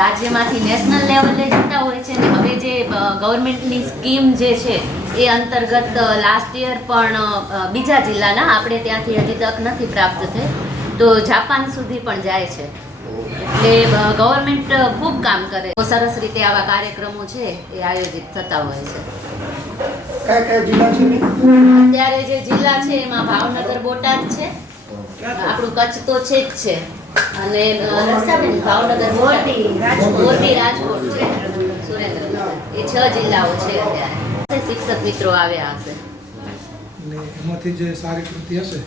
રાજ્યમાંથી નેશનલ લેવલે જતા હોય છે ને હવે જે ગવર્મેન્ટની સ્કીમ જે છે એ અંતર્ગત લાસ્ટ યર પણ બીજા જિલ્લાના આપણે ત્યાંથી હજી તક નથી પ્રાપ્ત થઈ તો જાપાન સુધી પણ જાય છે એટલે ગવર્મેન્ટ ખૂબ કામ કરે સરસ રીતે આવા કાર્યક્રમો છે એ આયોજિત થતા હોય છે. કયા જિલ્લા છે? અત્યારે જે જિલ્લા છે એમાં ભાવનગર બોટાદ છે, આપણું કચ્છ તો છે જ છે અને રક્ષાબેન ભાવનગર મોરબી રાજકોટ છે, સુરેન્દ્રનગર એ 6 જિલ્લાઓ છે. અત્યારે શિક્ષક મિત્રો આવ્યા હશે ને એમાંથી જે સારી કૃતિ હશે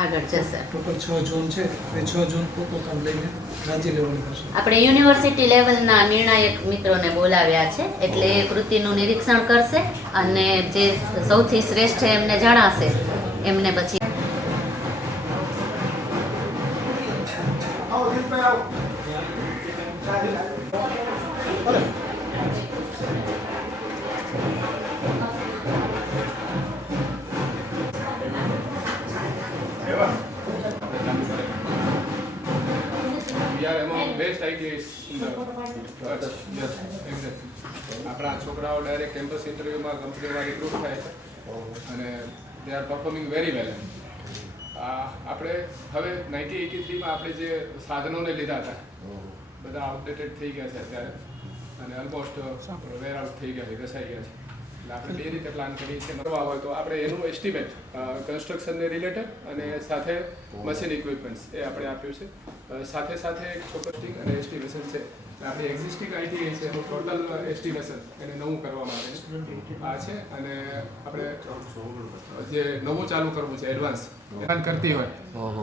આગળ જશે. ટોટલ 6 ઝોન છે એ 6 ઝોન પોતાનું લઈને રાજ્ય લેવલે કરશે. આપણે યુનિવર્સિટી લેવલના નિર્ણાયક મિત્રોને બોલાવ્યા છે એટલે એ કૃતિનું નિરીક્ષણ કરશે અને જે સૌથી શ્રેષ્ઠ એમને જણાશે એમને પછી best idea in the yes exactly. આપણા છોકરાઓ ડાયરેક્ટ કેમ્પસ ઇન્ટરવ્યુમાં કંપનીમાં રિક્રુટ થાય છે અને they are performing very well. આપણે હવે 1983માં આપણે જે સાધનોને લીધા હતા બધા આઉટડેટેડ થઈ ગયા છે અત્યારે અને ઓલમોસ્ટ વેર આઉટ થઈ ગયા છે, ઘસાઈ ગયા છે. એટલે આપણે બે રીતે પ્લાન કરીએ છીએ. કરવા હોય તો આપણે એનું એસ્ટિમેટ કન્સ્ટ્રક્શનને રિલેટેડ અને સાથે મશીન ઇક્વિપમેન્ટ્સ એ આપણે આપ્યું છે. સાથે સાથે એક છોકરી અને એસ્ટિમેશન છે આપણી એક્ઝિસ્ટિંગ આઈટીઆઈ છે એનું ટોટલ એસ્ટિમેશન એને નવું કરવા માટે આ છે અને આપણે જે નવું ચાલુ કરવું છે એડવાન્સ એવાન કરતી હોય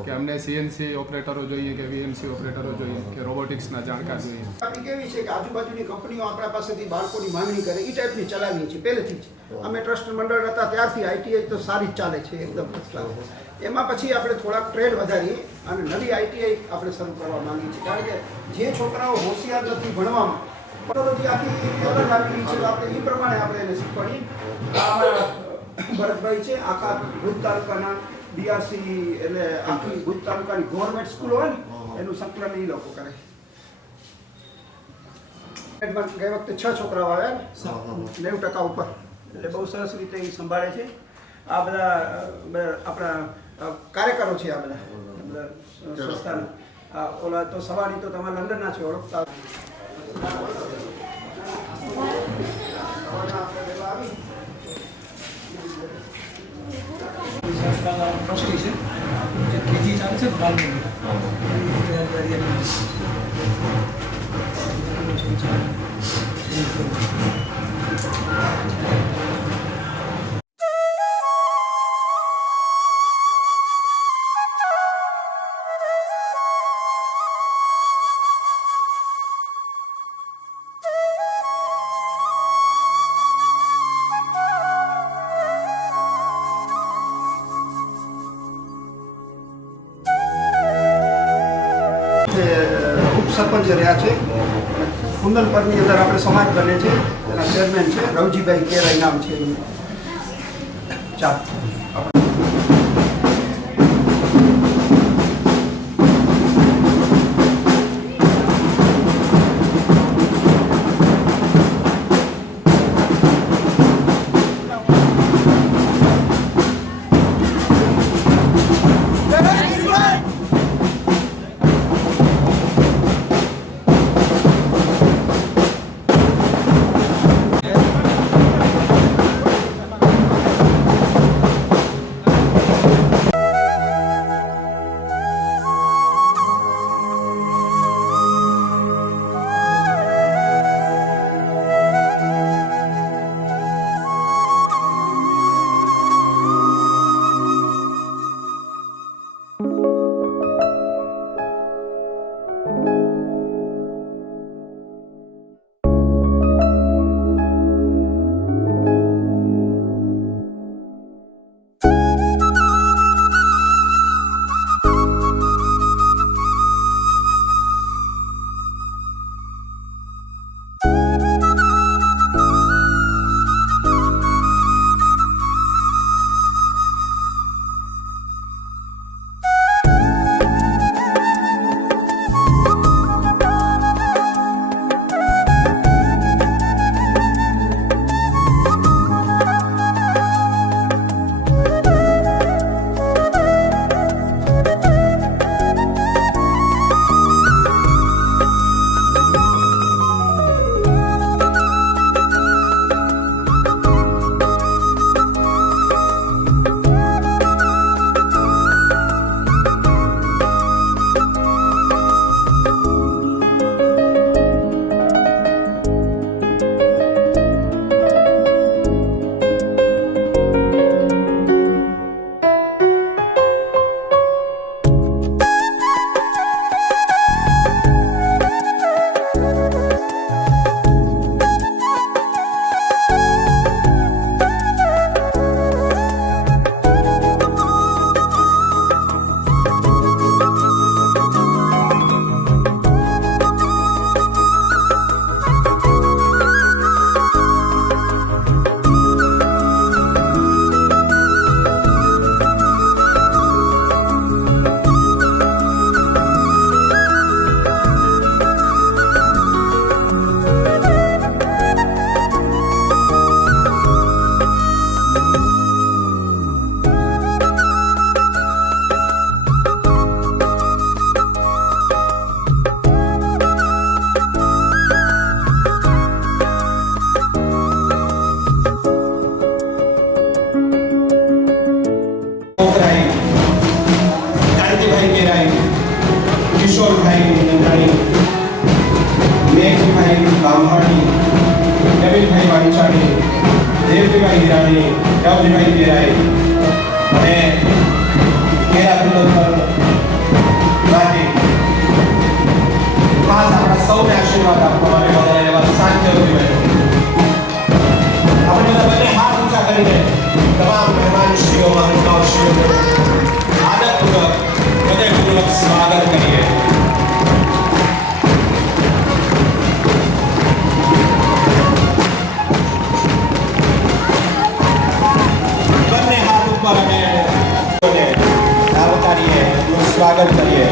કે અમને સીએનસી ઓપરેટરો જોઈએ કે વીએમસી ઓપરેટરો જોઈએ કે રોબોટિક્સના જાણકાર જોઈએ. આપણી કેવી છે કે આજુબાજુની કંપનીઓ આપણા પાસેથી બાળકોની માંગણી કરે એ ટાઈપની ચલાવીએ છીએ પહેલેથી જ. અમે ટ્રસ્ટ મંડળ હતા ત્યારથી આઈટીઆઈ તો સારી જ ચાલે છે એકદમ ફર્સ્ટ ક્લાસ. એમાં પછી આપણે થોડાક ટ્રેડ વધારીએ અને નવી આઈટીઆઈ આપણે શરૂ કરવા માંગીએ છીએ કારણ કે જે છોકરાઓ હોશિયાર નથી ભણવામાં ટેકનોલોજી આખી અલગ આવેલી છે તો આપણે એ પ્રમાણે આપણે એને શીખવાડીએ. અમારા ભરતભાઈ છે આખા ભુજ તાલુકાના બીઆરસી એટલે આખી ભુજ તાલુકાની ગવર્મેન્ટ સ્કૂલ હોય ને એનું સંકલન એ લોકો કરે. ગઈ વખતે 6 છોકરાઓ આવ્યા 90% ઉપર એટલે બહુ સરસ રીતે એ સંભાળે છે. આ બધા આપણા કાર્યકરો છે આ બધા સંસ્થાના. ઓલા તો સવારી તો તમારા લંડનના છે ઓળખતા સંસ્થાના ટ્રસ્ટી છે જે કેજી ચાલે છે બાલમંદિર સરપંચ રહ્યા છે. કુંદનપરની અંદર આપણે સમાજ બને છે એના ચેરમેન છે રવજીભાઈ કેરાઈ નામ છે. ચાલ રવજીભાઈ કેરાઈ અને કેરા કુટુંબ રાજી ખાસ આપણા સૌને આશીર્વાદ આપવા માટે વધારે એવા સાંજે રવજીભાઈ આપણે બધા બંને હાથ ઊંચા કરીને તમામ મહેમાનશ્રીઓ મહાનુભાવશ્રીઓ આદરપૂર્વક હૃદયપૂર્વક સ્વાગત કરીએ. બંને હાથ ઉપર અમે આવકારીએ, સ્વાગત કરીએ.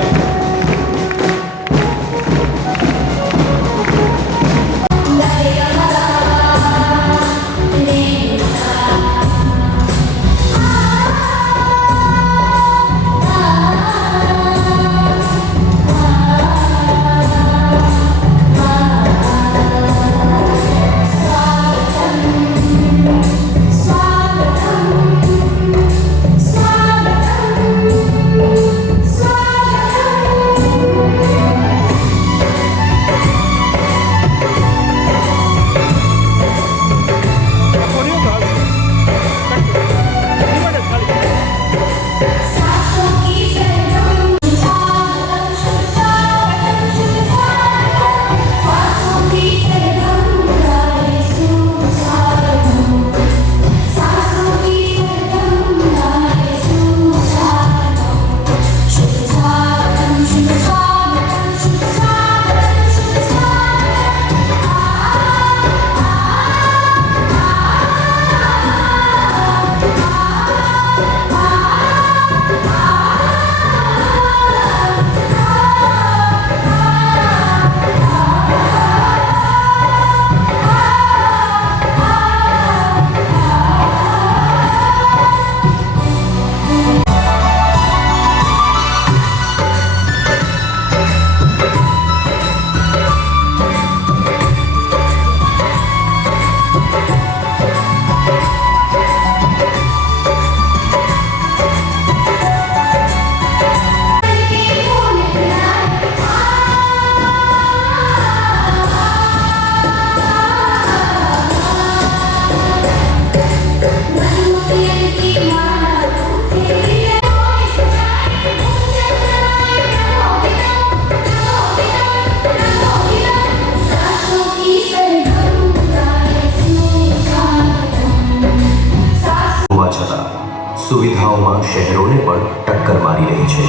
સુવિધાઓમાં શહેરોને પણ ટક્કર મારી રહી છે.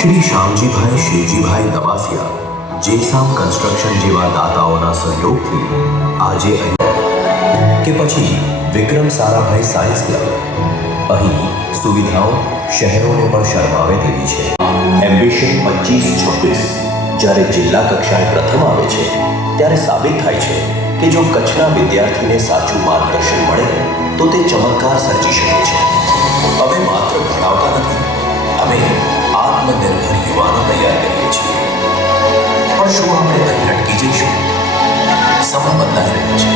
શ્રી શ્યામજીભાઈ શિવજીભાઈ દબાસિયા જેસામ કન્સ્ટ્રક્શન જેવા દાતાઓના સહયોગથી આજે અહીં કે પછી વિક્રમ સારાભાઈ સાયન્સ ક્લબ, અહીં સુવિધાઓ શહેરોને પણ શરમાવે તેવી છે. એમ્બિશન 25-26 જ્યારે જિલ્લા કક્ષાએ પ્રથમ આવે છે ત્યારે સાબિત થાય છે કે જો કચ્છના વિદ્યાર્થીને સાચું માર્ગદર્શન મળે તો તે ચમત્કાર સર્જી શકે છે. અમે માત્ર ભણાવતા નથી, અમે આત્મનિર્ભર યુવાનો તૈયાર કરીએ છીએ. પણ શું આપણે અહીં અટકી જઈશું? સમય બદલાઈ રહ્યો છે.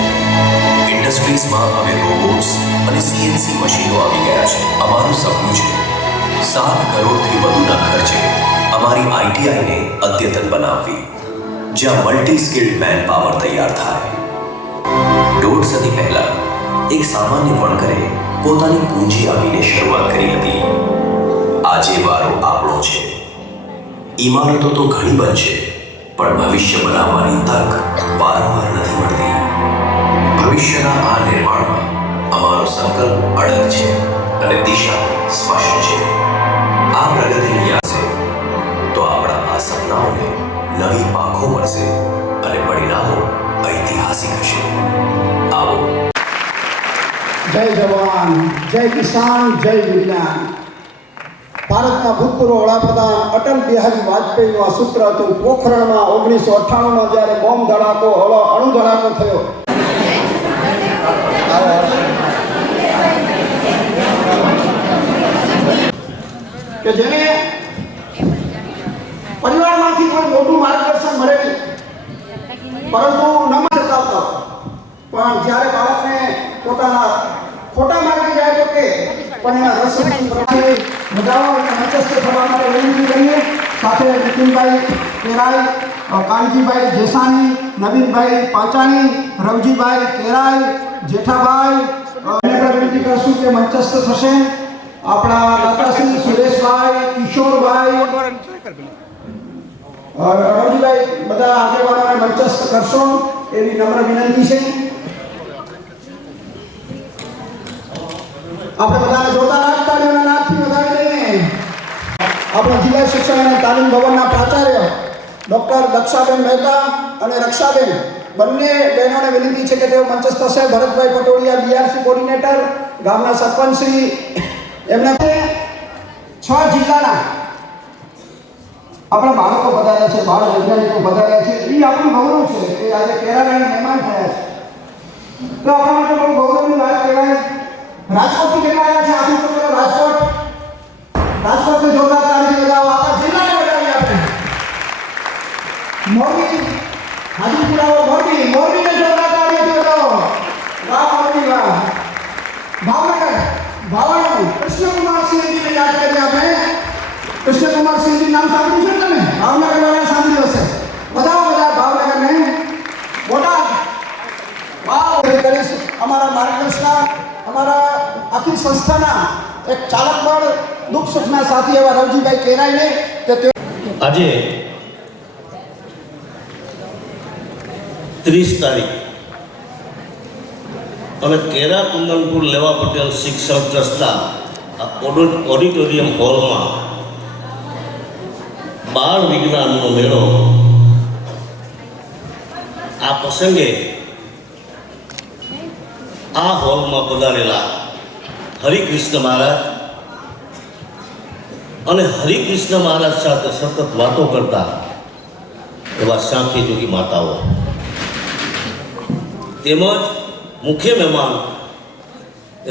ઇન્ડસ્ટ્રીઝમાં હવે રોબોટ્સ અને સીએનસી મશીનો આવી ગયા છે. અમારું સપનું છે 7 કરોડથી વધુના ખર્ચે અમારી આઈટીઆઈને અદ્યતન બનાવવી, જ્યાં મલ્ટી સ્કિલ્ડ મેન પાવર તૈયાર થાય. 1.5 સદી પહેલા એક સામાન્ય વણકરે પોતાની પૂંજી આપીને શરૂઆત કરી હતી. આજે વારો આપણો છે. ઇમારતો તો ઘણી બનશે, પણ ભવિષ્ય બનાવવાની તક વારંવાર નથી મળતી. ભવિષ્યના આ નિર્માણમાં અમારો સંકલ્પ અડગ છે અને દિશા સ્પષ્ટ છે. આ પ્રગતિની આશે તો આપણા આ સપનાઓને નવી પાંખો મળશે અને પરિણામો ઐતિહાસિક હશે. આવો. જય જવાન, જય કિસાન, જય વિજ્ઞાન. ભારતના ભૂતપૂર્વ વડાપ્રધાન અટલ બિહારી વાજપેયીનું આ સૂત્ર હતું. પોખરણમાં 1998માં જ્યારે બોમ્બ ધડાકો અણુ ધડાકો થયો, કે જેને પરિવારમાંથી કોઈ મોટું માર્ગદર્શન મળે નહીં, પરંતુ નમા ચતાવતા, પણ જ્યારે બાળકને પોતાના ખોટા માર્ગે જાય તો કે પણ એના રસોઈ પ્રમાણે મજાઓ અને મચસ્ત થવા માટે વિનંતી કરીએ. સાથે નીતિનભાઈ કેરાઈ, કાનજીભાઈ જેસાણી, નવીનભાઈ પાંચાણી, રવજીભાઈ કેરાઈ, જેઠાભાઈ આપણે વિનંતી કરશું કે મંચસ્થ થશે આપણા દાતાશ્રી સુરેશભાઈ, કિશોરભાઈ, રણજીભાઈ, બધા આગેવાનોને મંચસ્થ કરશો એવી નમ્ર વિનંતી છે. આપણે બધાને જોરદાર હાથ તાળીઓના નાદથી વધાવી દઈએ. આપણા જિલ્લા શિક્ષણ અને તાલીમ ભવનના પ્રાચાર્ય ડૉક્ટર દક્ષાબેન મહેતા અને રક્ષાબેન બંને બહેનોને વિનંતી છે કે તેઓ મંચસ્થ થશે. ભરતભાઈ પટોડિયા, બીઆરસી કોર્ડિનેટર, ગામના સરપંચશ્રી, એમણે 6 જિલ્લાના આપણા બાળકો વધાર્યા છે, બાળ વૈજ્ઞાનિકો વધાર્યા છે. એ આપણું ગૌરવ છે કે આજે કેરાલાના મહેમાન થયા છે. તો આપણા માટે બહુ ગૌરવની વાત કહેવાય. રાજકોટથી કેટલા આવ્યા છે? આપણી તો રાજકોટને જોરદાર તાળી લગાવો. આપણા જિલ્લાને વધારી આપણે મોરબી, હાજીપુરાઓ, મોરબીને જોરદાર તાળીઓથી લગાવો. વાહ મોરબી, વાહ. ભાવનગર, ભાવનગર કૃષ્ણકુમારસિંહજીને યાદ કરીએ આપણે. કૃષ્ણકુમારસિંહજી નામ સાંભળ્યું છે તમે? ભાવનગર વાળા સાંભળ્યું હશે. બધા ભાવનગરને. બોટાદ, વાહ. કરીશ અમારા માર્ગદર્શક, અમારા આખી સંસ્થાના એક ચાલક બળ, દુઃખ સુખના સાથી એવા રવજીભાઈ કેરાઈને તે આજે 30 તારીખ અને કેરા કુંદનપુર લેવા પટેલ શિક્ષણ ટ્રસ્ટના ઓડિટોરિયમ હોલમાં બાળ વિજ્ઞાનનો મેળો. આ પ્રસંગે આ હોલમાં પધારેલા હરિકૃષ્ણ મહારાજ અને હરિકૃષ્ણ મહારાજ સાથે સતત વાતો કરતા એવા સાંખી જોગી માતાઓ તેમજ મુખ્ય મહેમાન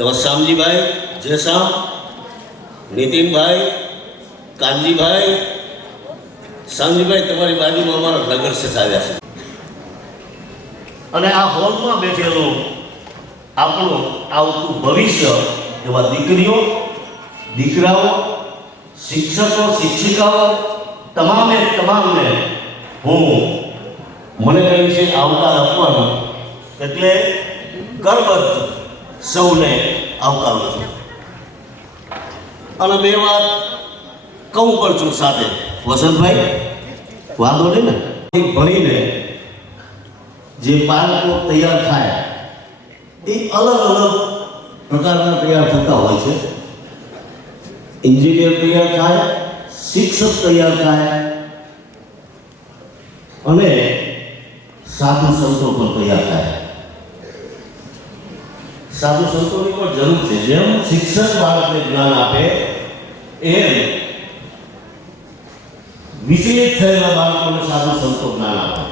એવા શામજીભાઈ, જયસામ, નીતિનભાઈ, કાનજીભાઈ. શામજીભાઈ, તમારી બાજુમાં અમારા નગર શેઠ આવ્યા છે અને આ હોલમાં બેઠેલું આપણું આવતું ભવિષ્ય એવા દીકરીઓ, દીકરાઓ, શિક્ષકો, શિક્ષિકાઓ તમામને હું મને કહ્યું છે આવકાર આપવાનો, એટલે કરબદ્ધ સૌને આવકારું છું. અને 2 વાત કહું પણ છું સાથે. વસંતભાઈ, વાંધો નહીં ને? ભણીને જે બાળકો તૈયાર થાય એ અલગ અલગ પ્રકારના તૈયાર થતા હોય છે. એન્જિનિયર તૈયાર થાય, શિક્ષક તૈયાર થાય અને સાધુ સંતો પણ તૈયાર થાય. સાધુ સંતોની પણ જરૂર છે. જેમ શિક્ષક બાળકને જ્ઞાન આપે એમ વિચલિત થયેલા બાળકોને સાધુ સંતો જ્ઞાન આપે.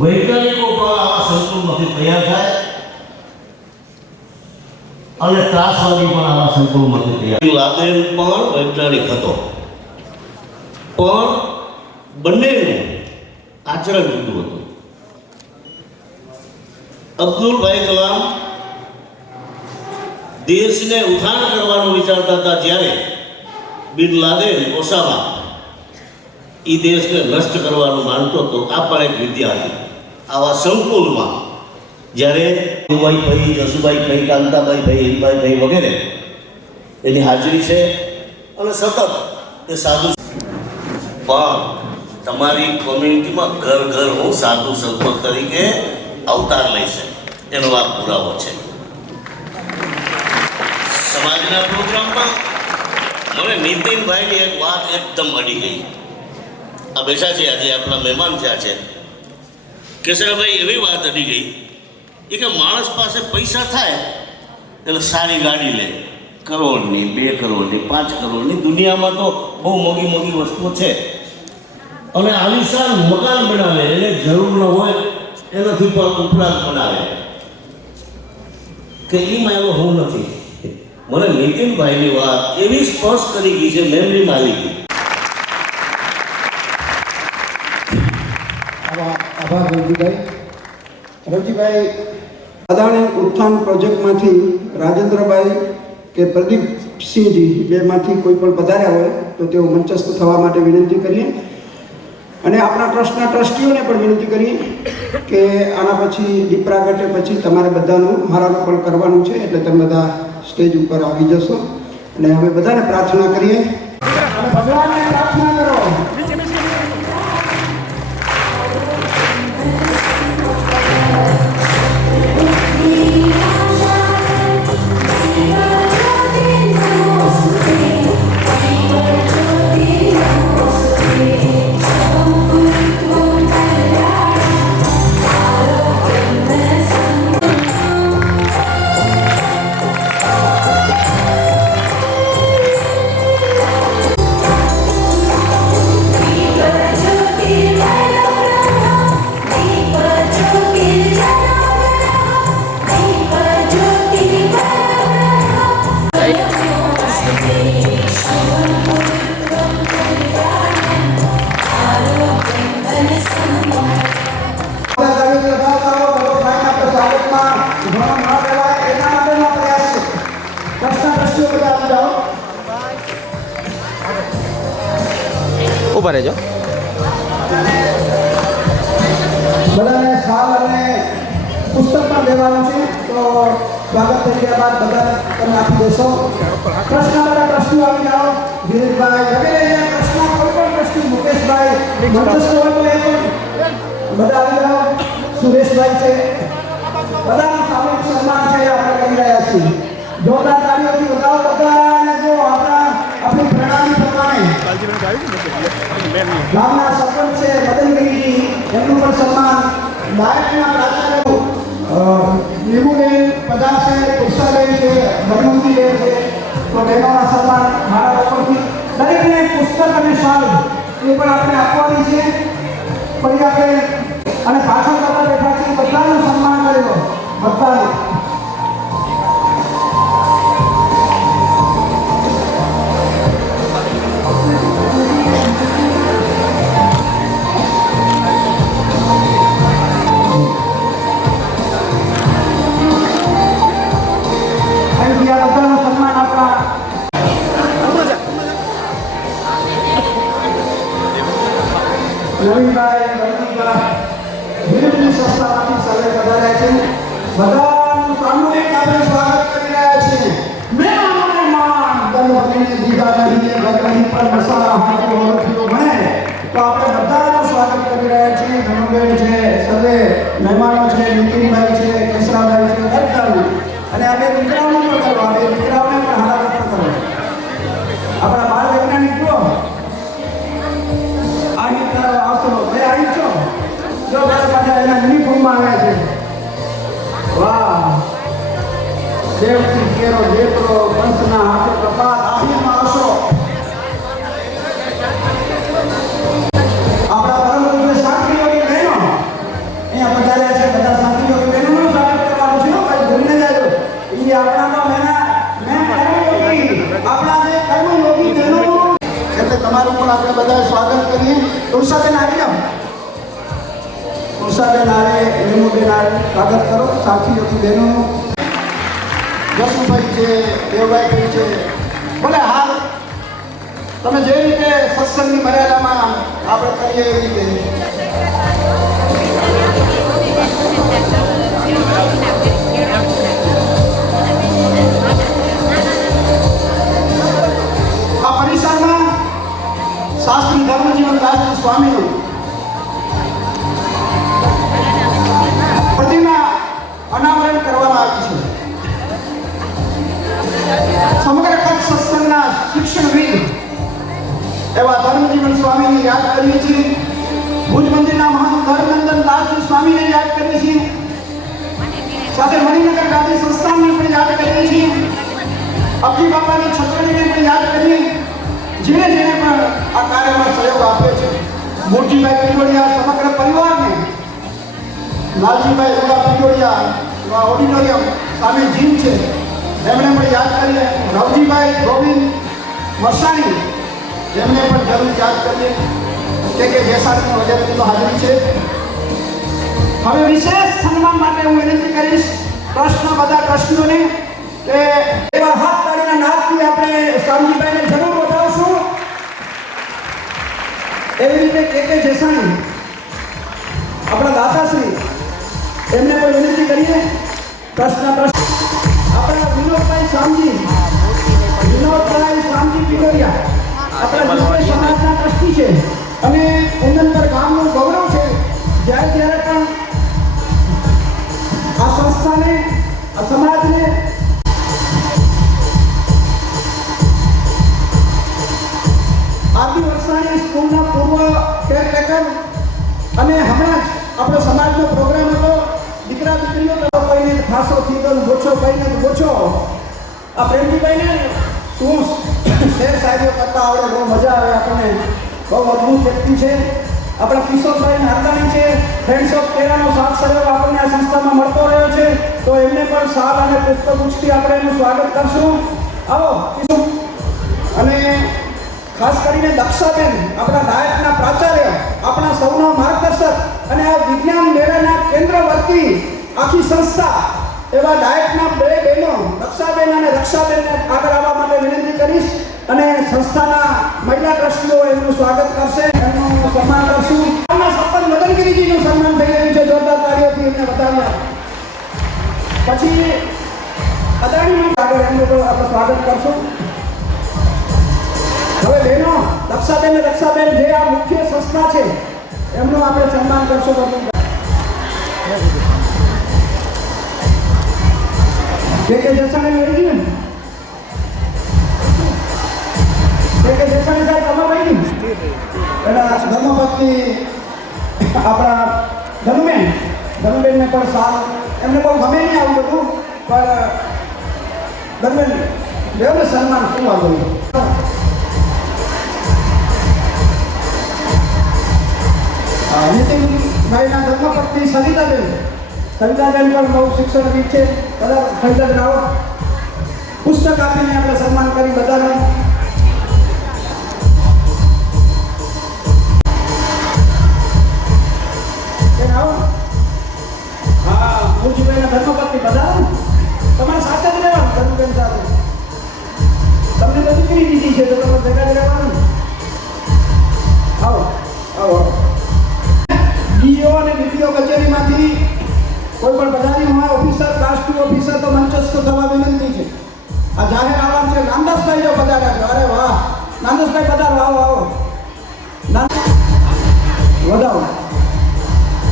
વૈજ્ઞાનિકો પણ આવા સંકુલમાંથી તૈયાર થાય અને ત્રાસવાદી પણ આવા સંકુલમાંથી તૈયાર. લાદેન પણ વૈજ્ઞાનિક હતો, પણ બંનેનું આચરણ જુદું હતું. અબ્દુલભાઈ કલામ દેશને ઉત્થાન કરવાનું વિચારતા હતા, જ્યારે બિન લાદેન ઓસામા એ દેશને નષ્ટ કરવાનું માનતો હતો. આ પણ એક વિદ્યા હતી. આવા સંકુલમાં જ્યારે ભાઈ, જસુભાઈ ભાઈ, કાંતાભાઈ ભાઈ, હિલભાઈ ભાઈ વગેરે એની હાજરી છે અને સતત એ સાધુ. પણ તમારી કોમ્યુનિટીમાં ઘર હું સાધુ સંતો તરીકે અવતાર લઈશે એનો આ પુરાવો છે. સમાજના પ્રોગ્રામમાં મને નીતિનભાઈની એક વાત એકદમ અડી ગઈ. આ બેઠા છે, આજે આપણા મહેમાન થયા છે. કેશરાભાઈ એવી વાત અડી ગઈ એ કે માણસ પાસે પૈસા થાય એટલે સારી ગાડી લે, કરોડની, 2 કરોડની, 5 કરોડની. દુનિયામાં તો બહુ મોંઘી વસ્તુઓ છે અને આલિશાન મકાન બનાવે, એને જરૂર ન હોય એનાથી પણ ઉપરાંત બનાવે કે એમાં એવો હું નથી. મને નીતિનભાઈની વાત એવી સ્પર્શ કરી ગઈ છે, મેમરીમાં આવી ગઈ. આભાર રવજીભાઈ. અદાણી ઉત્થાન પ્રોજેક્ટમાંથી રાજેન્દ્રભાઈ કે પ્રદીપસિંહજી બેમાંથી કોઈ પણ પધાર્યા હોય તો તેઓ મંચસ્થ થવા માટે વિનંતી કરીએ. અને આપણા ટ્રસ્ટના ટ્રસ્ટીઓને પણ વિનંતી કરી કે આના પછી દીપ પ્રાગટ્ય પછી તમારે બધાનું હારારોપણ કરવાનું છે, એટલે તમે બધા સ્ટેજ ઉપર આવી જશો. અને હવે બધાને પ્રાર્થના કરીએ અને ભગવાનને પ્રાર્થના કરો. ऊपर है जो બધાને શાલ અને પુસ્તક પણ દેવાનું છે, તો સ્વાગત થઈ ગયા બાદ બધા તમે આપી દેશો. કૃષ્ણ બધા ટ્રસ્ટીઓ આવી જાઓ. ધીરજભાઈ વગેરે કૃષ્ણ કોઈ પણ ટ્રસ્ટી, મુકેશભાઈ મંચસ્થ હોય તો એ પણ બધા આવી જાઓ. સુરેશભાઈ છે, બધાનું સામૂહિક સન્માન છે આપણે કરી રહ્યા છીએ. જોરદાર તાળીઓથી બતાવો બધાને. જો આપણી પ્રણાલી પ્રમાણે ગામના સરપંચ છે મદનગીરીજી, એમનું પણ સન્માન. બાળકના પ્રાચાર્ય નિમુબેન પધાર છે, પુષ્પાબેન છે, ભગવંતીબેન છે, તો બહેનોના સન્માન મારા ઉપરથી દરેકને પુસ્તક અને શાલ એ પણ આપણે આપવાની છે. પછી આપણે અને પાછળ કરતા બેઠા છે બધાનું સન્માન કર્યો, બધાનું. નવીનભાઈ વિવિધ સંસ્થામાંથી સર્વે પધાર્યા છે. બધાનું સામૂહિક આપણે સ્વાગત કરી રહ્યા છીએ. મહેમાનોને માન ગણપતિને દીધા નહીં, ભગવાન પર મસાલા હાથો ઓળખ્યો ભણે, તો આપણે બધાનું સ્વાગત કરી રહ્યા છીએ. ધનુબેન છે, સર્વે મહેમાનો છે, નીતિનભાઈ છે, કેશરાભાઈ છે, બધાનું. અને આ બે દીકરાઓનું પણ કરો, આ બે દીકરાઓને પણ હારારોપણ કરો. આપણા બાળ વૈજ્ઞાનિક જો યુનિફોર્મમાં આવે છે. વાહ, દેવથી કેરો દેતરો કંસના હાથે કપાત આહીમાં આવશો. આપણા પરમ પૂજ્ય સાથી યોગી બહેનો અહીંયા પધાર્યા છે. બધા સાથી યોગી બહેનોનું સ્વાગત કરવાનું છે. ભાઈ ભૂલીને જાજો, એ આપણા તો કર્મયોગી, આપણા જે કર્મયોગી બહેનો, એટલે તમારું પણ આપણે બધા સ્વાગત કરીએ. તુલસાબેન આવી જાઓ. તુલસાબેન આવે, રેમુબેન આવે, સ્વાગત કરો સાથીઓથી બહેનોનું. જસુભાઈ છે, દેવભાઈ છે, ભલે હાલ તમે જે રીતે સત્સંગની મર્યાદામાં આપણે કરીએ એ રીતે. આ પરિસરમાં શાસ્ત્રી ધર્મજીવન દાસજી સ્વામીનું પ્રતિમા અનાવરણ કરવામાં આવી છે. સમગ્ર કચ્છ સત્સંગના શિક્ષણવિદ એવા ધર્મજીવન સ્વામીને યાદ કરીએ છીએ. ભુજ મંદિરના મહંત ધર્મનંદન દાસજી સ્વામીને યાદ કરીએ છીએ. સાથે મણિનગર ગાદી સંસ્થાનને પણ યાદ કરીએ છીએ. અબજી બાપાની છત્રણીને પણ યાદ કરીએ, જેને જેને પણ આ કાર્યમાં સહયોગ આપ્યો છે. મોટીભાઈ પિંડોળિયા સમગ્ર પરિવારને, લાલજીભાઈ રૂડા પિંડોળિયા ઓડિટોરિયમ સામે જીમ છે, એમણે પણ યાદ કરીએ. રવજીભાઈ ગોવિંદ મસાણી, એમને પણ જરૂર યાદ કરીએ કે જેસાની વગેરેની તો હાજરી છે. હવે વિશેષ સન્માન માટે હું વિનંતી કરીશ ટ્રસ્ટના બધા ટ્રસ્ટીઓને કે એવા હાથ તાળીના નાદથી આપણે શામજીભાઈને જરૂર વધાવશું. એવી રીતે કે જેસાણી આપણા દાતાશ્રી એમને પણ વિનંતી કરીએ. આપણા વિનોદભાઈ શામજી પિલોરિયા આપણા વિશ્વ સમાજના ટ્રસ્ટી છે અને ઉંદનપર ગામનું ગૌરવ છે. જ્યારે પણ આ સંસ્થાને આ સમાજને આદિ વર્ષાની સ્કૂલના પૂર્વ કેરટેકર અને હમણાં જ આપણો સમાજનો પ્રોગ્રામ હતો દીકરા દીકરીઓ તો કોઈને ખાસો થીતો ઓછો કહીને ઓછો આ પ્રેમજીભાઈને શું શેર શાયરીઓ કરતા આવડે, બહુ મજા આવે આપણને, બહુ અદ્ભુત વ્યક્તિ છે. આપણા કિશોરભાઈ નારદાણી છે, ફ્રેન્ડ્સ ઓફ કેરાનો સાથ સહયોગ આપણને આ સંસ્થામાં મળતો રહ્યો છે, તો એમને પણ સાલ અને પુષ્પગુચ્છથી આપણે એનું સ્વાગત કરશું. આવો અને ખાસ કરીને દક્ષાબેન આપણા નાયકના પ્રાચાર્ય, આપણા સૌના માર્ગદર્શક અને આ વિજ્ઞાન મેળાના કેન્દ્રવર્તી આખી સંસ્થા એવા નાયકના બે બહેનો દક્ષાબેન અને રક્ષાબેનને આગળ આવવા માટે વિનંતી કરીશ અને સંસ્થાના મહિલા ટ્રસ્ટીઓ એમનું સ્વાગત કરશે, એમનું સન્માન કરશું. સરપંચ મદનગીરીજીનું સન્માન થઈ રહ્યું છે, જોરદાર તાળીઓથી એમને બતાવ્યા. પછી અદાણીનું આગળ એમનું આપણે સ્વાગત કરશું. હવે બહેનો રક્ષાબેન જે આ મુખ્ય સંસ્થા છે એમનું આપણે સન્માન કરશું. કે જેસાણી મળી ગયું ને કે જેસાણી સાહેબ તમે મળી ગયું એના ધર્મપત્ની આપણા ધનુબેનને પણ સાલ એમને બહુ ગમે નહીં આવું બધું, પણ ધનુબેન બેવને સન્માન શું આવ્યું. નીતિનભાઈના ધર્મપત્ની સવિતાબેન પણ બહુ શિક્ષણવિદ છે. બધા સવિતાબેન આવો, પુસ્તક આપીને આપણે સન્માન કરી બધાને. આવો હા, મુરજીભાઈના ધર્મપત્ની બધા તમારા સાથે જ રહેવાનું, ધર્મબેન સાથે તમને તો દીકરી દીધી છે તો તમે ભેગા જ રહેવાનું. આવો આવો ડીઓ અને ડીપીઓ કચેરીમાંથી કોઈ પણ પધારી હોય ઓફિસર, ક્લાસ 2 ઓફિસર તો મંચસ્થ થવા વિનંતી છે. આ જાહેર આવામ છે. નાનદાસભાઈ જો પધાર્યા છે, અરે વાહ નાનદાસભાઈ પધારો, આવો વધાવો.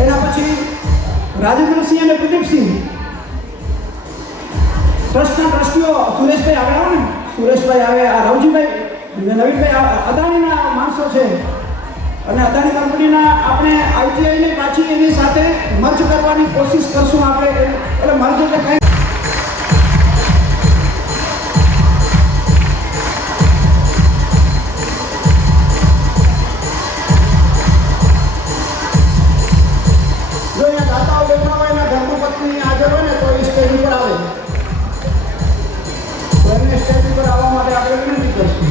એના પછી રાજેન્દ્રસિંહ અને પ્રદીપસિંહ ટ્રસ્ટના ટ્રસ્ટીઓ સુરેશભાઈ આવે ને, સુરેશભાઈ આવે, આ રવજીભાઈ નવીનભાઈ અદાણીના માણસો છે અને અદાણી કંપનીના આપણે આઈટીઆઈને પાછી એની સાથે મર્જ કરવાની કોશિશ કરશું આપણે. એટલે મર્જ એટલે કંઈ જો અહીંયા દાતાઓ બેઠા હોય એના ધર્મપત્ની હાજર હોય ને તો એ સ્ટેજ ઉપર આવે, તો એમને સ્ટેજ ઉપર આવવા માટે આપણે વિનંતી કરશું.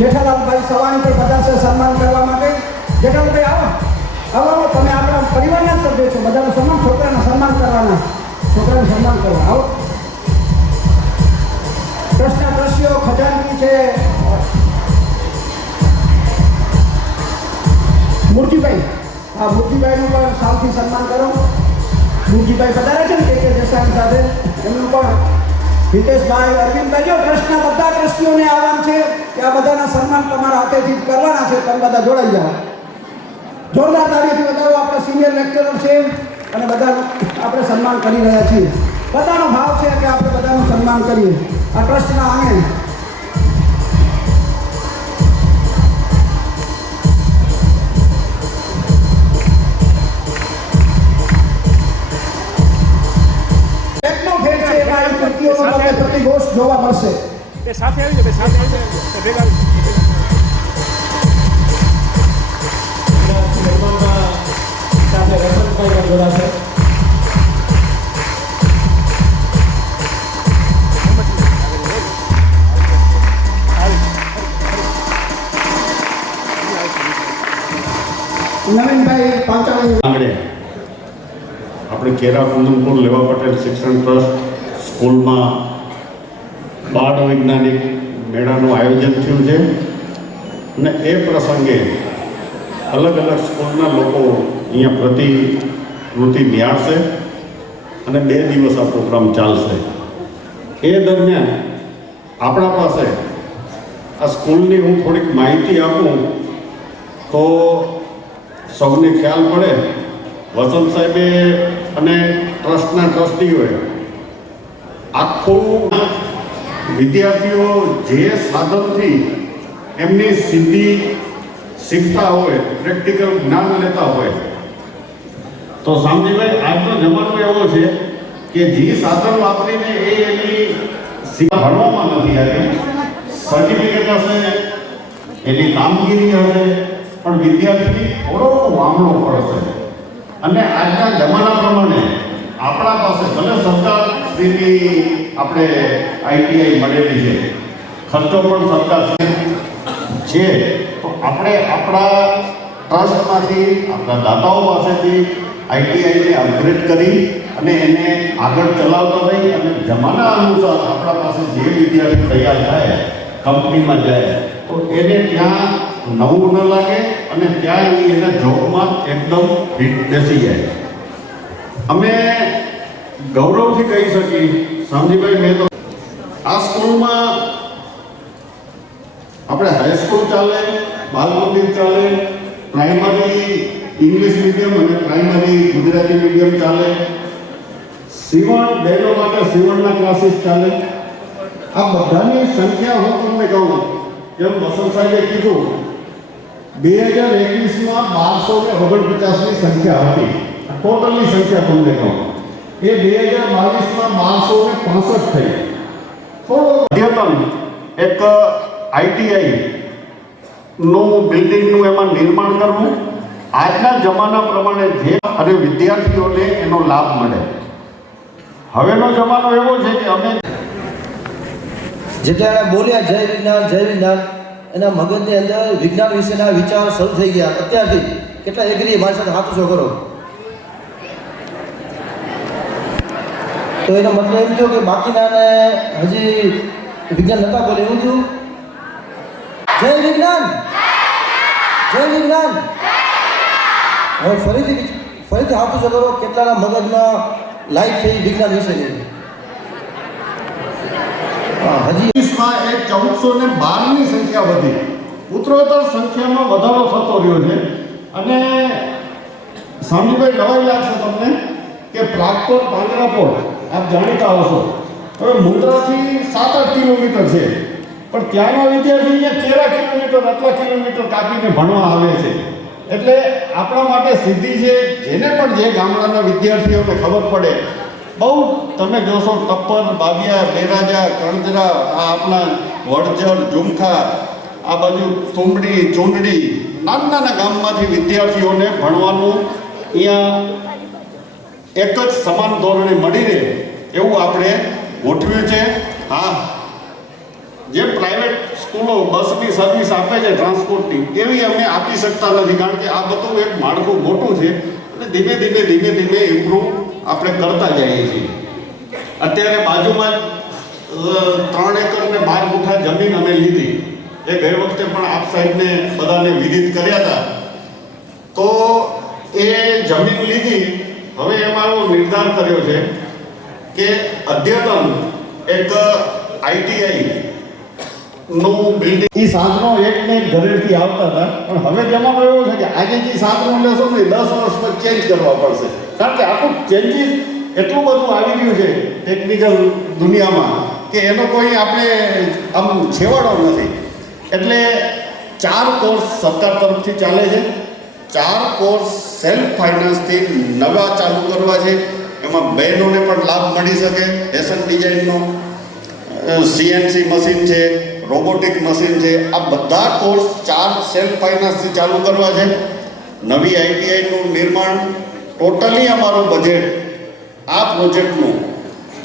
જેઠાલાલભાઈ સવાણી પર પધારશે સન્માન કરવા માટે. જેઠાલાલભાઈ આવો આવો, તમે આપણા પરિવારના જ સભ્ય છો, બધાનું સન્માન, છોકરાનું સન્માન કરવાના, છોકરાનું સન્માન કરવા આવો. ટ્રસ્ટના ટ્રસ્ટીઓ ખજાનચી છે મૂર્તિભાઈ, હા મૂર્તિભાઈનું પણ સાલથી સન્માન કરો. મૂર્તિભાઈ પધારે છે ને કે જેસાણી સાથે, એમનું પણ હિતેશભાઈ, અરવિંદભાઈ, જો ટ્રસ્ટના બધા ટ્રસ્ટીઓને આહવાન છે કે આ બધાના સન્માન તમારા હાથેથી જ કરવાના છે. તમે બધા જોડાઈ જાઓ. જોરદાર તાળીઓથી બતાવો. આપણા સિનિયર લેક્ચરર છે અને બધા આપણે સન્માન કરી રહ્યા છીએ. બધાનો ભાવ છે કે આપણે બધાનું સન્માન કરીએ આ ટ્રસ્ટના આંગણે. પ્રતિઘોષ જોવા મળશે. સાથે આવી જાય, સાથે આવી જાય ભેગા સાથે રસનભાઈ જોડાશે. નવીનભાઈ પાંચાણી આંગણે આપણે કેરા કુંદનપુર લેવા પટેલ શિક્ષણ ટ્રસ્ટ સ્કૂલમાં બાળ વૈજ્ઞાનિક મેળાનું આયોજન થયું છે અને એ પ્રસંગે અલગ અલગ સ્કૂલના લોકો અહીંયા પ્રતિકૃતિ નિહાળશે અને 2 દિવસ આ પ્રોગ્રામ ચાલશે. એ દરમિયાન આપણા પાસે આ સ્કૂલની હું થોડીક માહિતી આપું તો સૌને ખ્યાલ પડે. વસંત સાહેબે અને ટ્રસ્ટના ટ્રસ્ટીઓએ આખું વિદ્યાર્થીઓ જે સાધનથી એમની સીધી શીખતા હોય, પ્રેક્ટિકલ જ્ઞાન લેતા હોય, તો સામજીભાઈ આજનો જમાનો એવો છે કે જે સાધન વાપરીને એની ભણવામાં નથી આવી, સર્ટિફિકેટ હશે, એની કામગીરી હશે, પણ વિદ્યાર્થી થોડો વામણો પડશે. અને આજના જમાના પ્રમાણે આપણા પાસે ભલે સરકારશ્રીની આપણે આઈટીઆઈ મળેલી છે, ખર્ચો પણ સરકાર છે, તો આપણે આપણા ટ્રસ્ટમાંથી, આપણા દાતાઓ પાસેથી આઈટીઆઈને અપગ્રેડ કરી અને એને આગળ ચલાવતા રહી અને જમાના અનુસાર આપણા પાસે જે વિદ્યાર્થી તૈયાર થાય, કંપનીમાં જાય, તો એને ત્યાં નવું ન લાગે અને ત્યાં એના જોબમાં એકદમ ફિટ બેસી જાય. અમે ગૌરવથી કહી શકીએ, શામજીભાઈ, મેં તો આ સ્કૂલમાં આપણે હાઈસ્કૂલ ચાલે, બાલ મંદિર ચાલે, પ્રાઇમરી ઇંગ્લિશ મીડિયમ અને પ્રાઇમરી ગુજરાતી મીડિયમ ચાલે, સીવણ બહેનો માટે સીવણના ક્લાસીસ ચાલે. આ બધાની સંખ્યા હું તમને કહું, જેમ વસંત સાહેબે કીધું, 2021માં 1249ની સંખ્યા હતી. ટોટલની સંખ્યા તમને કહું, એ 2022માં 1265 થઈ. થોડો અદ્યતન એક આઈટીઆઈ નું બિલ્ડિંગનું એમાં નિર્માણ કરવું, આજના જમાના પ્રમાણે જે અને વિદ્યાર્થીઓને એનો લાભ મળે. હવેનો જમાનો એવો છે કે અમે જેટલા એણે બોલ્યા જય વિજ્ઞાન, એના મગજની અંદર વિજ્ઞાન વિશેના વિચાર શરૂ થઈ ગયા અત્યારથી. કેટલા એગ્રી મારી સાથે હાથ ઊંચો કરો. તો એનો મતલબ એમ થયો કે બાકીનાને હજી વિજ્ઞાન નતા બોલે, એવું થયું. જય વિજ્ઞાન. હવે ફરીથી હાથ ઊંચો કરો. કેટલાના મગજમાં લાઈટ થઈ વિજ્ઞાન વિશેની? હજી 1412ની સંખ્યા વધી, ઉત્તરોત્તર સંખ્યામાં વધારો થતો રહ્યો છે. અને શામજીભાઈ, નવાઈ લાગશે તમને કે પ્રાગપોર પાંજરાપોળ આપ જાણીતા હશો, હવે મુન્દ્રાથી 7-8 કિલોમીટર છે, પણ ત્યાંના વિદ્યાર્થી અહીંયા 13 કિલોમીટર, આટલા કિલોમીટર કાપીને ભણવા આવે છે. એટલે આપણા માટે સિદ્ધિ છે. જેને પણ જે ગામડાના વિદ્યાર્થીઓને ખબર પડે, બહુ તમે જોશો ટપ્પર, બાબિયા, બેરાજા, કણજરા, આ આપણા વડજર, ઝુમખા, આ બાજુ તુંબડી, ચૂંડડી, નાના ગામમાંથી વિદ્યાર્થીઓને ભણવાનું અહીંયા એક જ સમાન ધોરણે મળી રહે એવું આપણે ગોઠવ્યું છે. હા, જે પ્રાઇવેટ સ્કૂલો બસની સર્વિસ આપે છે ટ્રાન્સપોર્ટની, એવી અમે આપી શકતા નથી, કારણ કે આ બધું એક માળખું મોટું છે અને ધીમે ધીમે ઇમ્પ્રૂવ આપણે કરતા જઈએ છીએ. અત્યારે બાજુમાં 3 એકર ને 12 ગુઠા જમીન અમે લીધી. એ ગઈ વખતે પણ આપ સાહેબને બધાને વિદિત કર્યા હતા. તો એ જમીન લીધી. હવે એમાં એવો નિર્ધાર કર્યો છે કે અદ્યતન એક આઈટીઆઈ નું બિલ્ડિંગ. એ સાધનો એકને એક ઘરેથી આવતા હતા, પણ હવે જમાનો એવો છે કે આજે જે સાધનો લેશો ને 10 વર્ષમાં ચેન્જ કરવા પડશે, કારણ કે આખું ચેન્જીસ એટલું બધું આવી રહ્યું છે ટેકનિકલ દુનિયામાં કે એનો કોઈ આપણે આમ છેવાડો નથી. એટલે 4 કોર્સ સરકાર તરફથી ચાલે છે. 4 કોર્સ સેલ્ફ ફાઇનાન્સથી નવા ચાલુ કરવા છે. એમાં બહેનોને પણ લાભ મળી શકે. ફેશન ડિઝાઇનનો, સીએનસી મશીન છે, રોબોટિક મશીન છે, આ બધા કોર્સ 4 સેલ્ફ ફાઇનાન્સથી ચાલુ કરવા છે. નવી આઈટીઆઈનું નિર્માણ, ટોટલી અમારું બજેટ આ પ્રોજેક્ટનું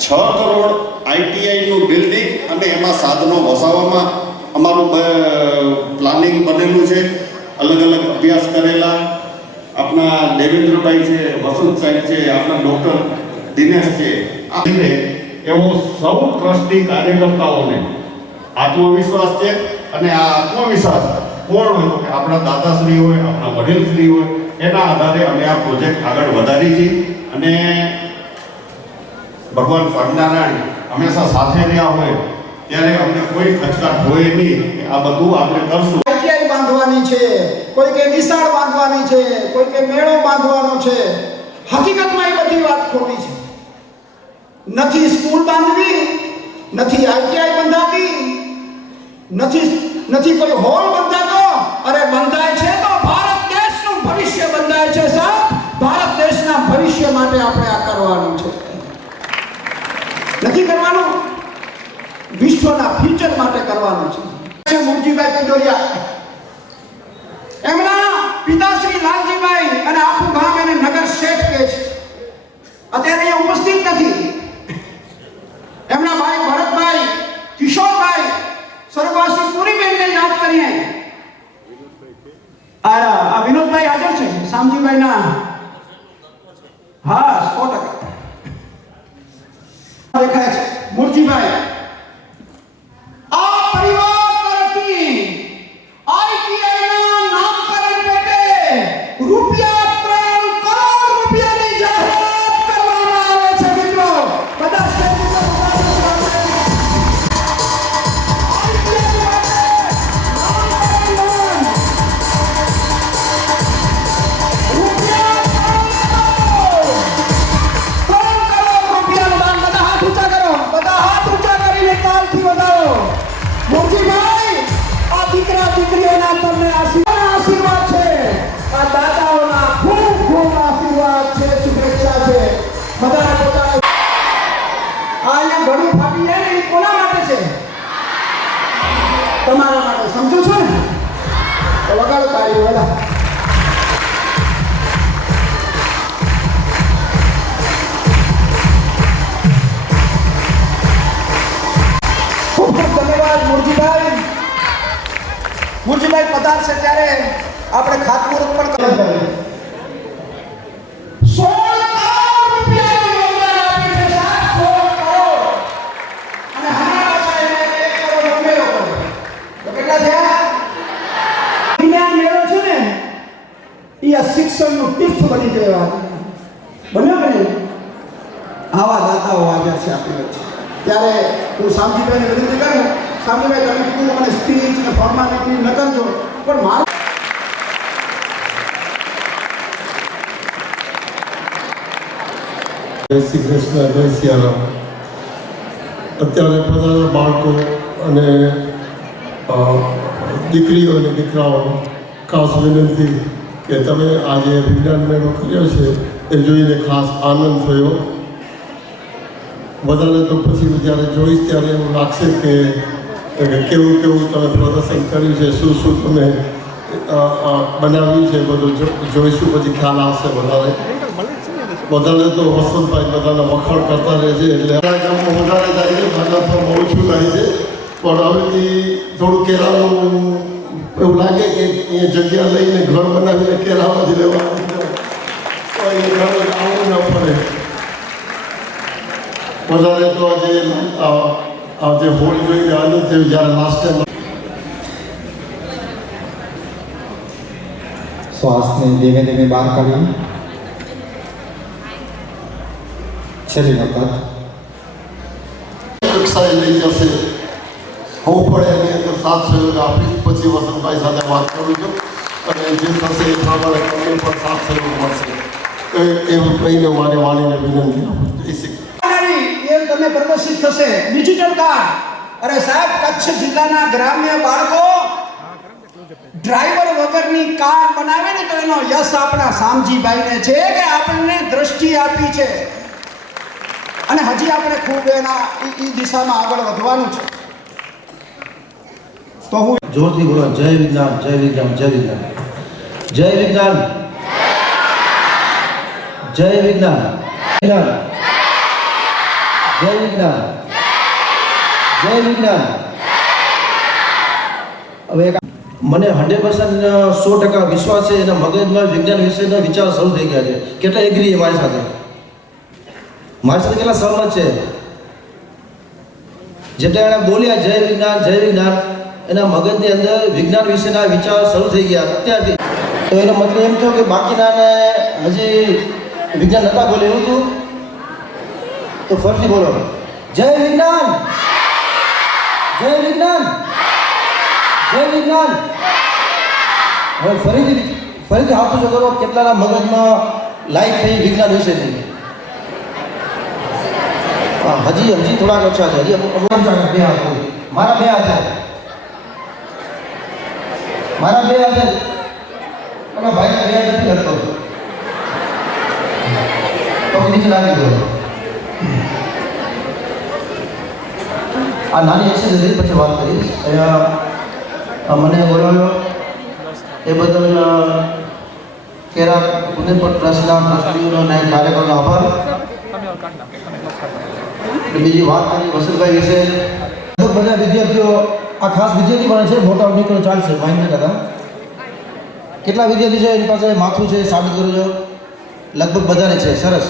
6 કરોડ આઈટીઆઈનું બિલ્ડિંગ અને એમાં સાધનો વસાવવામાં અમારું પ્લાનિંગ બનેલું છે. અલગ અલગ અભ્યાસ કરેલા આપણા દેવેન્દ્રભાઈ છે, વસંત સાહેબ છે, આપણા ડૉક્ટર દિનેશ છે. આ એવો સૌ ટ્રસ્ટી કાર્યકર્તાઓને આત્મવિશ્વાસ છે. અને આ આત્મવિશ્વાસ કોણ હોય તો કે આપણા દાદાશ્રી હોય, આપણા વડીલશ્રી હોય, એના આધારે અમે આ પ્રોજેક્ટ આગળ વધારી છીએ. અને ભગવાન સ્વામિનારાયણ હંમેશા સાથે રહ્યા હોય ત્યારે અમને કોઈ ખચકાટ હોય નહીં. આ બધું આપણે કરશું. આઈટીઆઈ બાંધવાની છે, કોઈ કે નિશાળ બાંધવાની છે, કોઈ કે મેળો બાંધવાનો છે. હકીકતમાં એ બધી વાત ખોટી છે. નથી સ્કૂલ બાંધવી, નથી આઈટીઆઈ બંધાતી, નથી કોઈ હોલ બંધાતો. અરે બંધાય છે તો ભારત દેશનું ભવિષ્ય બંધાય છે સાહેબ. ભારત દેશના ભવિષ્ય માટે આપણે આ કરવાનું છે. નથી કરવાનું, વિશ્વના ફ્યુચર માટે કરવાનું છે. મુરજીભાઈ કંડોરિયા, એમના પિતાશ્રી લાલજીભાઈ અને આખું ગામ એને નગર શેઠ કહે છે. અત્યારે અહીંયા ઉપસ્થિત નથી. એમના ભાઈ ભરતભાઈ, કિશોરભાઈ, સ્વર્ગવાસી પૂરીબેનને યાદ કરીએ. આ વિનોદભાઈ હાજર છે, શામજીભાઈના. હા, 100% દેખાય છે. મુરજીભાઈ, આ પરિવાર તરફથી આઈટીઆઈના નામકરણ પેટે રૂપિયા 3 કરોડ રૂપિયાની જાહેરાત કરવામાં આવે છે. મિત્રો બધા સ્ટેજ ઉપર દીકરીઓના તમને આશીર્વાદ છે. આ દાદાઓના ખૂબ ખૂબ આશીર્વાદ છે, શુભેચ્છા છે. બધા પોતાના અહીંયા ઘણું ફાટી જાય ને, એ કોના માટે છે? તમારા માટે. સમજો છો ને? તો વગાડો તાળી વાળા. ખૂબ ખૂબ ધન્યવાદ મુરજીભાઈ. મુરજીભાઈ પધારશે ત્યારે આપણે ખાતમુહૂર્ત પણ કરીએ. 16 કરોડ રૂપિયાની યોજના આપી છે સાહેબ, 16 કરોડ. અને હમણાં પાછા એને 1 કરોડ ઉમેરો કર્યો. તો કેટલા થયા? વિજ્ઞાન મેળો છે ને, એ આ શિક્ષણનું તીર્થ બની ગયો. બન્યો કે નહીં? આવા દાતાઓ આવ્યા છે આપણી વચ્ચે. ત્યારે હું શામજીભાઈને વિનંતી કરું, શામજીભાઈ તમે કીધું મને સ્પીચ અને ફોર્માલિટી ન કરજો, પણ મારું જય શ્રી કૃષ્ણ, જય સિયારામ. અત્યારે બધા બાળકો અને દીકરીઓ અને દીકરાઓ ખાસ વિનંતી કે તમે આજે વિજ્ઞાન મેળો કર્યો છે એ જોઈને ખાસ આનંદ થયો. બધાને તો પછી જ્યારે જોઈશ ત્યારે એવું લાગશે કે કેવું કેવું તમે પ્રદર્શન કર્યું છે, શું શું તમે બનાવ્યું છે, બધું જોઈશું પછી ખ્યાલ આવશે. બધાને તો વસંતભાઈ બધાના વખાણ કરતા રહે છે એટલે ગામમાં વધારે થાય છે, ભાજપમાં ઓછું થાય છે. પણ હવેથી થોડું કેરાનું એવું લાગે કે એ જગ્યા લઈને ઘર બનાવીને કેરામાં જ રહેવાનું, તો એ ઘર આવવું ન પડે. વધારે તો આજે હોળ જોઈને આનંદ થયો જ્યારે લાસ્ટ ટાઈમ શ્વાસને ધીમે ધીમે બહાર કાઢી. છેલ્લી વખત કક્ષાએ લઈ જશે. હું પણ એની અંદર સાથ સહયોગ આપીશ. પછી વસંતભાઈ સાથે વાત કરું છું અને જે થશે એ પ્રમાણે તમને પણ સાથ સહયોગ મળશે. એવું કહીને મારે વાણીને વિનંતી આપું. જય શ્રી એ તમે પ્રદર્શિત થશે. Digital card. અરે સાહેબ, કચ્છ જિલ્લાના ગ્રામ્ય બાળકો ડ્રાઈવર વગરની કાર બનાવે ને તો એનો યશ આપણા શામજીભાઈને છે કે આપણને દ્રષ્ટિ આપી છે. અને હજી આપણે ખૂબ એના એ દિશામાં આગળ વધવાનું છે. તો હું જોરથી બોલો, જય વિજ્ઞાન, જય વિજ્ઞાન, જય વિજ્ઞાન, જય વિજ્ઞાન, જય વિજ્ઞાન, જય વિજ્ઞાન, જય વિજ્ઞાન. હવે મને 100% વિશ્વાસ છે એના મગજમાં વિજ્ઞાન વિશેના વિચાર શરૂ થઈ ગયા છે. કેટલા એગ્રી છે મારી સાથે કેટલા સહમત છે? જેટલા એણે બોલ્યા જય વિજ્ઞાન, એના મગજની અંદર વિજ્ઞાન વિશેના વિચાર શરૂ થઈ ગયા અત્યારથી. તો એનો મતલબ એમ થયો કે બાકીનાને હજી વિજ્ઞાન નહોતા બોલે એવું થયું. તો ફરીથી બોલો જય વિજ્ઞાન, જય વિજ્ઞાન, જય વિજ્ઞાન. હવે ફરીથી હાથ ઊંચો કરો. કેટલાના મગજમાં લાઈટ થઈ વિજ્ઞાન વિશેથી? હજી થોડાક ઓછા છે. હજી બે હાથ હોય. મારા બે હાથ, અને ભાઈ બે હાથ નથી કરતો તો નીચે લાગી ગયો. આ નાની એક્સરસાઇઝ પછી વાત કરીશ. અહીંયા મને બોલાવ્યો એ બદલ કેરા ઉદયપુર ટ્રસ્ટના ટ્રસ્ટીઓનો અને કાર્યકરોનો આભાર. બીજી વાત કરી વસંતભાઈ વિશે. બધા વિદ્યાર્થીઓ આ ખાસ વિદ્યાર્થી પણ છે, મોટા નીકળો ચાલશે માઇન્ડ ન કરતા. કેટલા વિદ્યાર્થી છે એની પાસે માથું છે સાબિત કરો છો? લગભગ બધાને છે. સરસ.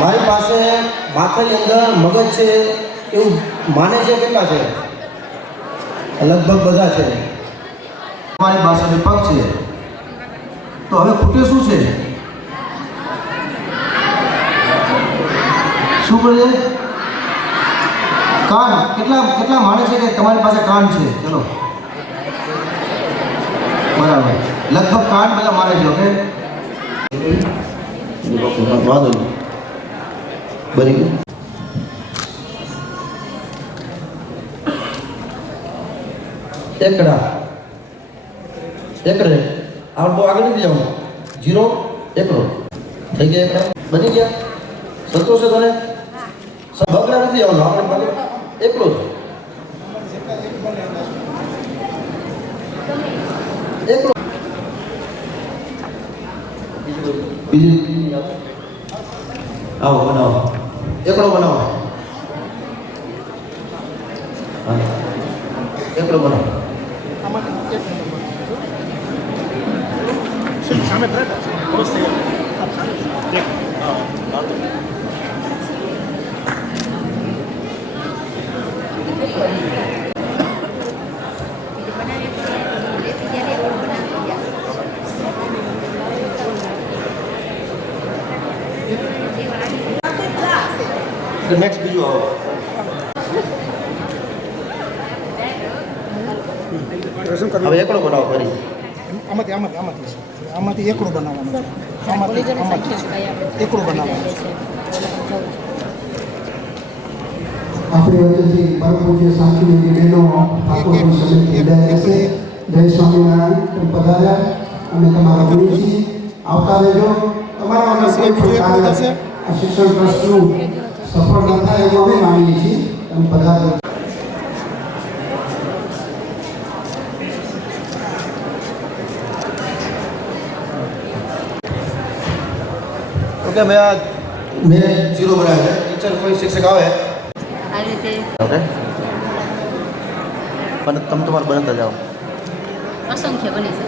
મારી પાસે માથાની અંદર મગજ છે એવું માને છે. કેટલા છે? લગભગ બધા છે. મારી પાસે પગ છે. તો હવે ખૂટે શું છે? શું કરે? કાન. કેટલા માને છે કે તમારી પાસે કાન છે? ચલો બરાબર, લગભગ કાન બધા માને છે. ઓકે વાંધો નહીં, બની ગયું. એકડે આ બહુ આગળ નથી જવાનું. 0 એકડો થઈ ગયા. એકડા બની ગયા. સંતોષ છે તને? બગડા નથી જવાનું. આપણે એકલો જ એકલો. બીજું આવો બનાવો. એકડો બનાવો. એકડો બનાવો. સામે નેક્સ્ટ બીજું આવો. હવે એકડો બનાવો. ફરી આમાંથી એકડો બનાવવાનો. આમાંથી એકડો બનાવવાનો. આપણી વચ્ચેથી પરમ પૂજ્ય શાંતિની બહેનો ઠાકોરનું સમિતિ વિદાય હશે. જય સ્વામિનારાયણ. પધાર્યા અને તમારા ગુરુજી આવતા રહેજો. તમારા અને કોઈ પણ કાર્ય આ શિક્ષણ ટ્રસ્ટનું સફળ ન થાય એવું અમે માનીએ છીએ. તમે પધારજો. ઓકે મેં 0 બનાવ્યો છે. ટીચર કોઈ શિક્ષક આવે આ રીતે ઓકે પણ તમે તમારે બનાવતા જાઓ. અસંખ્ય બની શકે.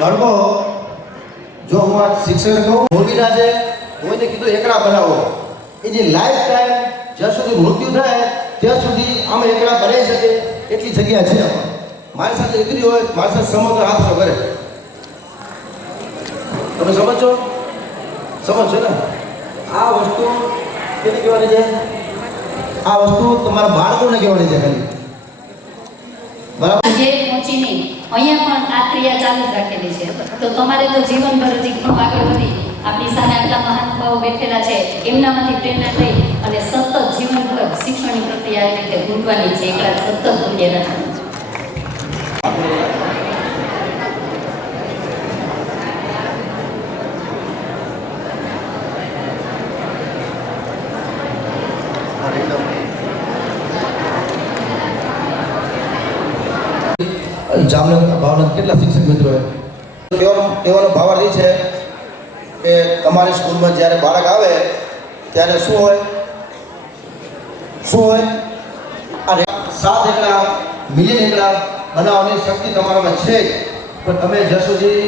બાળકો, જો હું આ શિક્ષક કહું મોરબીના છે, હું એને કીધું એકડા બનાવો. એની લાઈફ ટાઈમ જ્યાં સુધી મૃત્યુ થાય ત્યાં સુધી આમાં એકડા બનાવી શકે એટલી જગ્યા છે. મારી સાથે દીકરી હોય મારી સાથે સમજો હાથ શું કરે. તમે સમજો ને? આ વસ્તુ કેને કહેવાની છે? આ વસ્તુ તમારા બાળકોને કહેવાની છે ખાલી. બરાબર. જે પહોંચીને અહીંયા પણ આ ક્રિયા ચાલુ જ રાખેલી છે. તો તમારે તો જીવનભર હજી ઘણું આગળ વધી આપણી સામે આટલા મહાનુભાવો બેઠેલા છે એમનામાંથી પ્રેરણા લઈ અને સતત જીવનભર શિક્ષણની પ્રક્રિયા આવી રીતે ગુંજવાની છે. એકલા સતત ગુંજ્યા રાખવાનું છે. જામનગર ભાવનગર કેટલા શિક્ષક મિત્રો કહેવાનો ભાવાર્થ એ છે કે તમારી સ્કૂલમાં જ્યારે બાળક આવે ત્યારે શું હોય અને 7 એકડા મિલિયન એકડા બનાવવાની શક્તિ તમારામાં છે જ, પણ તમે જ્યાં સુધી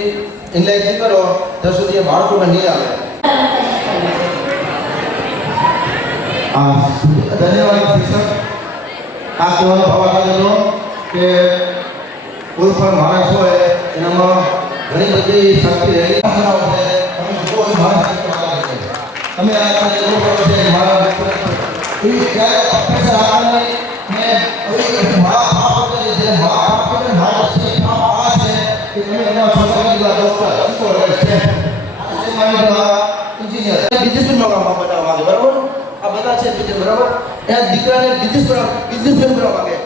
ઇનલાઇન નહીં કરો ત્યાં સુધી એ બાળકોને નહીં આવે. ધન્યવાદ શિક્ષક. આ કહેવાનો ભાવાર્થ હતો કે કોઈ પણ માણસ હોય એનામાં ઘણી બધી શક્તિ રહેલી છે. તમે આ એવું કરો છો મારા એવી ક્યારે પ્રોફેસર આપણને મેં મારા બાપ છે મારા છે કે તમે એના છોકરાની ડોક્ટર છે એન્જિનિયર બિઝનેસમેન બનવા માંગે, બરાબર? આ બધા છે બિઝનેસ, બરાબર? એના દીકરાને બિઝનેસમેન બનવા માંગે,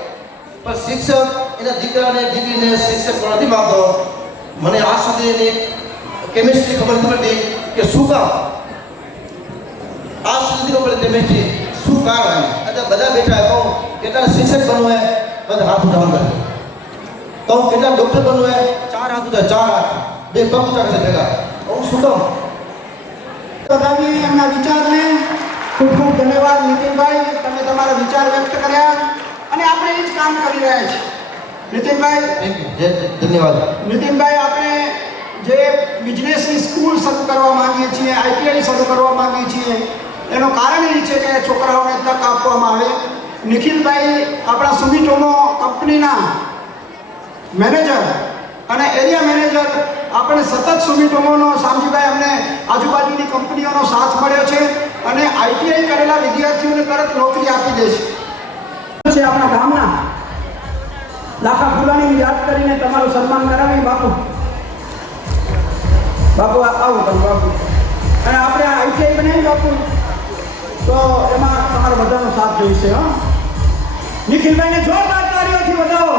પણ શિક્ષક એના દીકરાને દીકરીને શિક્ષક પણ નથી માંગતો. મને આ સુધી એની કેમિસ્ટ્રી ખબર નથી પડતી કે શું કામ, આ સુધી ખબર કેમિસ્ટ્રી શું કારણ. આજે બધા બેઠા કહું કેટલા શિક્ષક બનવું હોય બધા હાથ ઉઠાવવા કરે, કહું કેટલા ડૉક્ટર બનવું હોય 4 હાથ ઉઠાવે, 4 હાથ, 2 પગ ઉઠાવે છે ભેગા. કહું શું કામ? બધાની એમના વિચારને ખૂબ ખૂબ ધન્યવાદ નીતિનભાઈ, તમે તમારા વિચાર વ્યક્ત કર્યા અને આપણે એ જ કામ કરી રહ્યા છીએ. નીતિનભાઈ ધન્યવાદ. નીતિનભાઈ, આપણે જે બિઝનેસની સ્કૂલ શરૂ કરવા માંગીએ છીએ, આઈટીઆઈ શરૂ કરવા માંગીએ છીએ, એનું કારણ એ છે કે છોકરાઓને તક આપવામાં આવે. નિખિલભાઈ આપણા સુમિટોમો કંપનીના મેનેજર અને એરિયા મેનેજર, આપણે સતત સુમિટોમોનો શામજીભાઈ અમને આજુબાજુની કંપનીઓનો સાથ મળ્યો છે અને આઈટીઆઈ કરેલા વિદ્યાર્થીઓને તરત નોકરી આપી દે છે. આપણા ગામના લાખા ફૂલાની યાદ કરીને તમારું સન્માન કરાવી. બાપુ આવું તમે બાપુ. અને આપણે આ આઈટીઆઈ બનાવી બાપુ, તો એમાં તમારો બધાનો સાથ જોઈશે. હા, નિખિલભાઈને જોરદાર તાળીઓથી વધાવો.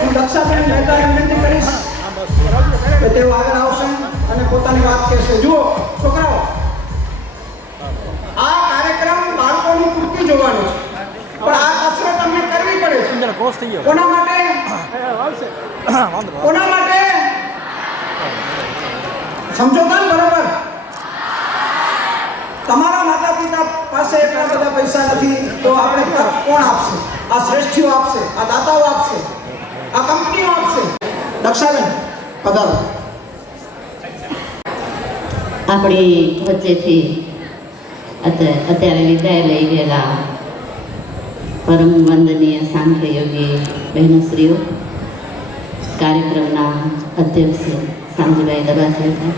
હું દક્ષાબેન મહેતાને વિનંતી કરીશ કે તેઓ આગળ આવશે અને પોતાની વાત કહેશે. જુઓ છોકરાઓ, આ કાર્યક્રમ બાળકોની પૂર્તિ જોવાનો છે, પણ આ કસરત અમને કરવી પડે છે. કોના માટે? સમજોતા ને? બરાબર. તમારા માતા પિતા પાસે એટલા બધા પૈસા નથી તો આપણે કોણ આપશે? આ શ્રેષ્ઠીઓ આપશે, આ દાતાઓ આપશે, આ કંપનીઓ આપશે. દક્ષાબેન પધારો. આપણી વચ્ચેથી અત્યારે વિદાય લઈ ગયેલા પરમ વંદનીય સાંખ્ય યોગી બહેનોશ્રીઓ, કાર્યક્રમના અધ્યક્ષ શામજીભાઈ દબાસિયા,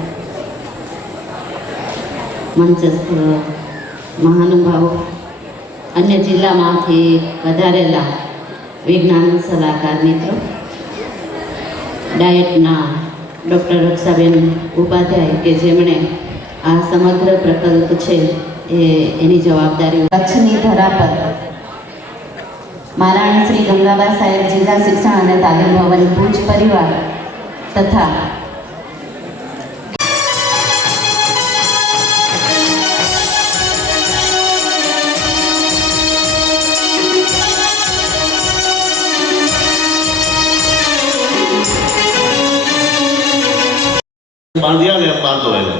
મંચસ્થ મહાનુભાવો, અન્ય જિલ્લામાંથી વધારેલા વિજ્ઞાન સલાહકાર મિત્રો, ડાયટના ડૉક્ટર રક્ષાબેન ઉપાધ્યાય કે જેમણે આ સમગ્ર પ્રકલ્પ છે એની જવાબદારી કચ્છની ધરા પર મહારાણી શ્રી ગંગાબા સાહેબ જિલ્લા શિક્ષણ અને તાલીમ ભવન ભુજ પરિવાર તથા બાંધ્યાને બાંધો એને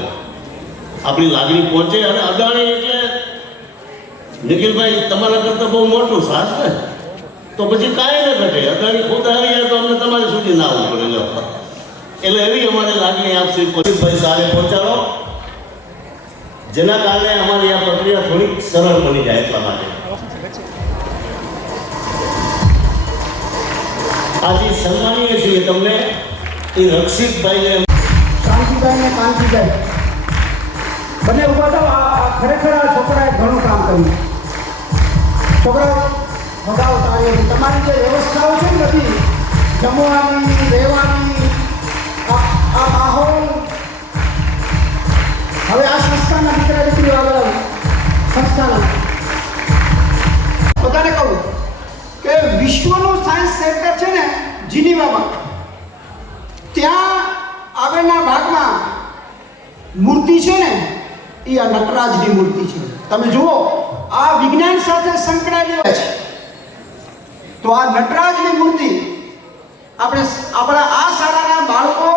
આપણી લાગણી પહોંચે. અને અદાણી એટલે નિખિલભાઈ તમારા કરતાં બહુ મોટું સાથ ને, તો પછી કાંઈ ન ઘટે. અદાણી ખુદ આવી જાય તો અમને તમારી સુધી ના આવવું પડે. એટલે એવી અમારી લાગણી આપશે. ભાઈ સારે પહોંચાડો, જેના કારણે અમારી આ પ્રક્રિયા થોડીક સરળ બની જાય. એટલા માટે આજે સન્માનીય છીએ તમને એ રક્ષિતભાઈને, શાંતિભાઈ ને કાંતિભાઈ બંને ઉભા થાવ. આ ખરેખર આ છોકરાએ ઘણું કામ કર્યું. છોકરાઓ વધાવો તાળીઓ. તમારી જે વ્યવસ્થાઓ છે ને બધી જમવાની, રહેવાની, આ માહોલ, હવે આ સંસ્થાના દીકરા દીકરીઓ આગળ આવે. સંસ્થાના બધાને કહું કે વિશ્વનું સાયન્સ સેન્ટર છે ને જીનીવામાં, ત્યાં આગળના ભાગમાં મૂર્તિ છે ને એ આ નટરાજની મૂર્તિ છે. તમે જુઓ, આ વિજ્ઞાન સાથે સંકળાયેલી છે. તો આ નટરાજની મૂર્તિ આપણે આપણા આ શાળાના બાળકો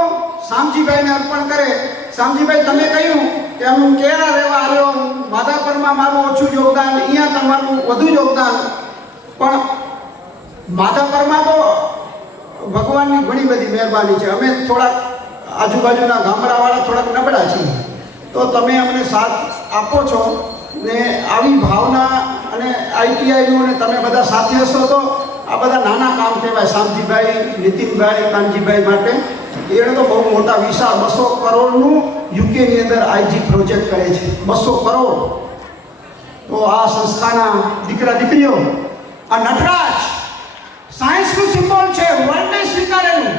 શામજીભાઈને અર્પણ કરે. શામજીભાઈ, તમે કહ્યું કે હું કેળા રહેવા આવ્યો, માધાપરમાં મારું ઓછું યોગદાન, અહીંયા તમારું વધુ યોગદાન, પણ માધાપરમાં તો ભગવાનની ઘણી બધી મહેરબાની છે. અમે થોડાક આજુબાજુના ગામડાવાળા થોડાક નબળા છીએ, તો તમે અમને સાથ આપો છો ને આવી ભાવના અને આઈટીઆઈનું અને તમે બધા સાથે હશો તો આ બધા નાના કામ કહેવાય. શામજીભાઈ, નીતિનભાઈ, કાનજીભાઈ માટે એને તો બહુ મોટા વિશાળ 200 કરોડનું યુકેની અંદર આઈજી પ્રોજેક્ટ કરે છે. 200 કરોડ. તો આ સંસ્થાના દીકરા દીકરીઓ, આ નટરાજ સાયન્સનું સિમ્બોલ છે, વર્લ્ડને સ્વીકારેલું,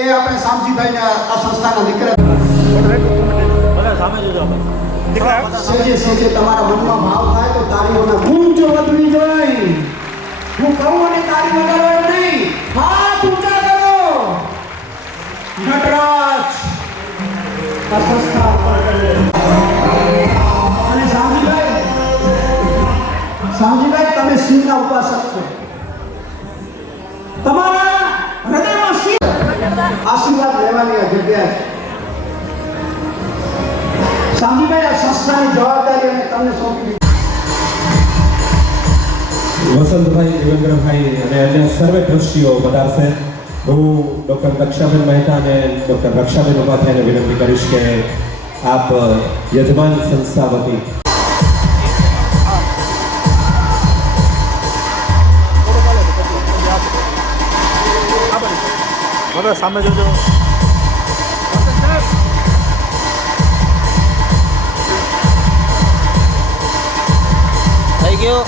એ આપણે શામજીભાઈને આ સંસ્થાના દીકરા સેજે સેજે તમારા મનમાં ભાવ થાય તો તાળીઓના ગુંજ વધવી જોઈએ. હું કહું અને તાળી વગાડવાનું નહીં, હાથ ઊંચા કરો. નટરાજ આ સંસ્થા પર કરે. અને શામજીભાઈ, તમે શિવના ઉપાસક છો. તમારા હૃદયમાં શિવ આશીર્વાદ લેવાની આ જગ્યા છે. શામજીભાઈ, આ સંસ્થાની જવાબદારી અને તમને સોંપી વસંતભાઈ, દેવેન્દ્રભાઈ અને અન્ય સર્વે ટ્રસ્ટીઓ પધારશે. હું ડૉક્ટર દક્ષાબેન મહેતા અને ડૉક્ટર રક્ષાબેન ઉપાધ્યાયને વિનંતી કરીશ કે આપ યજમાન સંસ્થા વતી સામે જોજો. થઈ ગયો.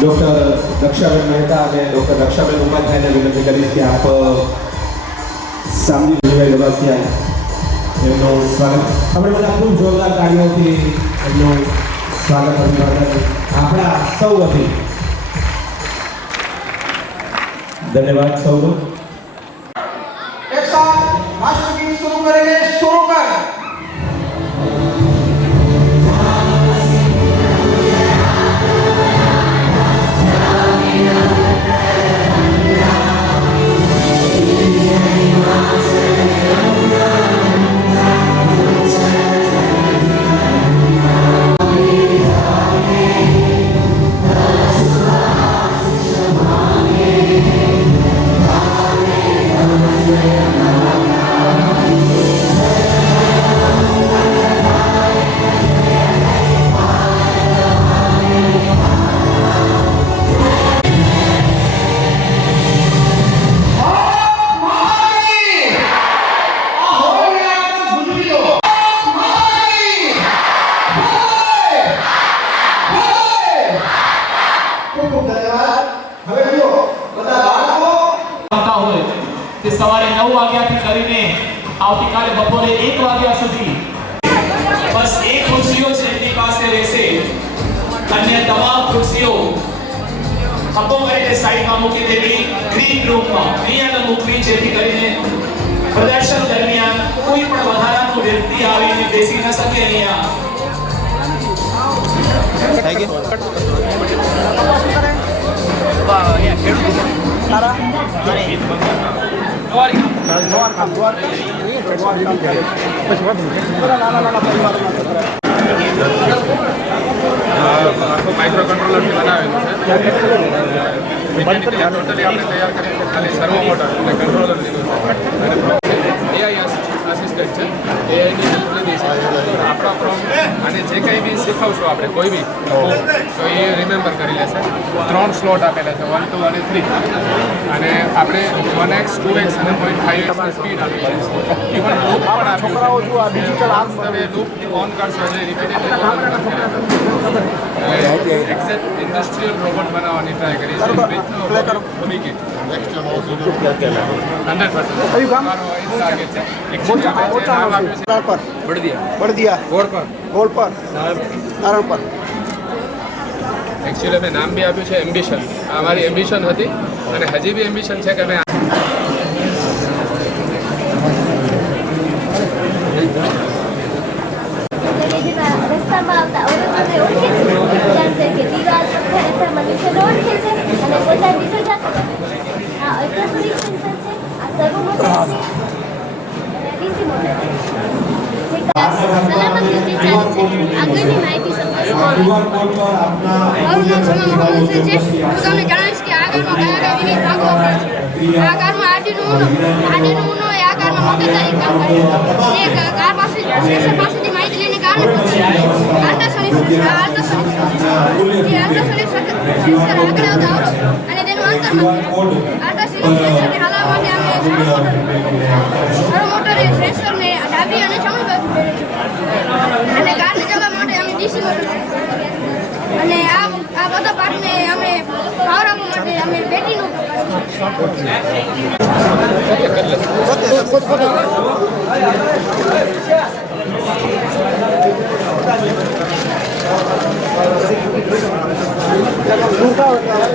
ડૉક્ટર દક્ષાબેન મહેતા અને ડૉક્ટર રક્ષાબેન ઉપાધ્યાયને વિનંતી કરીશ કે આપ શામજીભાઈ દબાસિયા એમનું સ્વાગત. આપણે બધા ખૂબ જોરદાર તાળીઓથી એમનું સ્વાગત અભિવાદન આપણા સૌ વતી. ધન્યવાદ સૌનો. એક સાથ રાષ્ટ્ર ગીત શરૂ કરીને શરૂ કર. સવારે 9 વાગ્યાથી કરીને આવતીકાલે બપોરે 1 વાગ્યા સુધી બસ એ ખુરશીઓ જ એમની પાસે રહેશે. અન્ય તમામ ખુરશીઓ અપો કરીને સાઈડમાં મૂકી દેવી, ગ્રીન રૂમમાં અહીંયા મૂકવી, જેથી કરીને પ્રદર્શન દરમિયાન કોઈ પણ વધારાનું વ્યક્તિ આવીને બેસી ન શકે. અહીંયા માઇક્રો કંટ્રોલરથી બનાવેલું છે. ટોટલી આપણે તૈયાર કરીને ખાલી સર્વો મોટર અને કંટ્રોલર લીધું છે. એઆઈ આસિસ્ટન્ટ છે, એઆઈની હેલ્પ લીધી છે. આપણા પ્રોગ્રામ અને જે કંઈ બી શીખવશું આપણે કોઈ બી તો એ રિમેમ્બર કરી લેશે. 3 સ્લોટ આપેલા છે, 1, 2 અને 3. અને આપણે 1x, 2x અને 0.5x ની સ્પીડ આપી છે. ઇવન લૂપ પણ આપી છોકરાઓ જો આ ડિજિટલ આર્મ તમે લૂપ ઓન કરશો એટલે રિપીટેડ એક્ઝેક્ટ ઇન્ડસ્ટ્રીયલ રોબોટ બનાવવાની ટ્રાય કરી છે. પ્લે કરો બની નેક્સ્ટ ટાઈમ 100% એકચ્યુઅલી મેં નામ બી આપ્યું છે એમ્બિશન. અમારી એમ્બિશન હતી અને હજી બી એમ્બિશન છે કે અમે અમે ઓળખીએ છીએ વિજ્ઞાન તરીકે દિવાલ પથ્થર અથવા મનુષ્યને ઓળખીએ છીએ અને પોતાની વિશે જાણો. આ અલ્ટ્રાસોનિક સેન્સર છે, આ સર્વો મોટર છે અને ડીસી મોટર છે. જે ક્લાસ સલામત રીતે ચાલે છે. આગળની માહિતી સમજશું. મારું નામ સોનમ મોહમ્મદ છે. હું તમને જણાવીશ કે આ કારમાં કયા કયા વિવિધ ભાગો વપરાય છે. આ કારમાં આર્ડિનો ઉનો એ આ કારમાં મોટર તરીકે કામ કરે છે. એ કાર પાસેથી માહિતી લઈને કારને પહોંચે છે. અલ્ટ્રાસોનિક સેન્સર આગળ આવતા અવરોધ અને તેનું અંતર અલ્ટ્રાસોનિક સેન્સરને હલાવવા માટે અમે સર્વો મોટર સેન્સરને ડાબી અને જમણી બાજુ ફેરવીએ છીએ અને કારને ચલાવવા માટે અમે ડીસી મોટર અને આ બધા પાર્ટને અમે પાવર આપવા માટે અમે બેટરીનો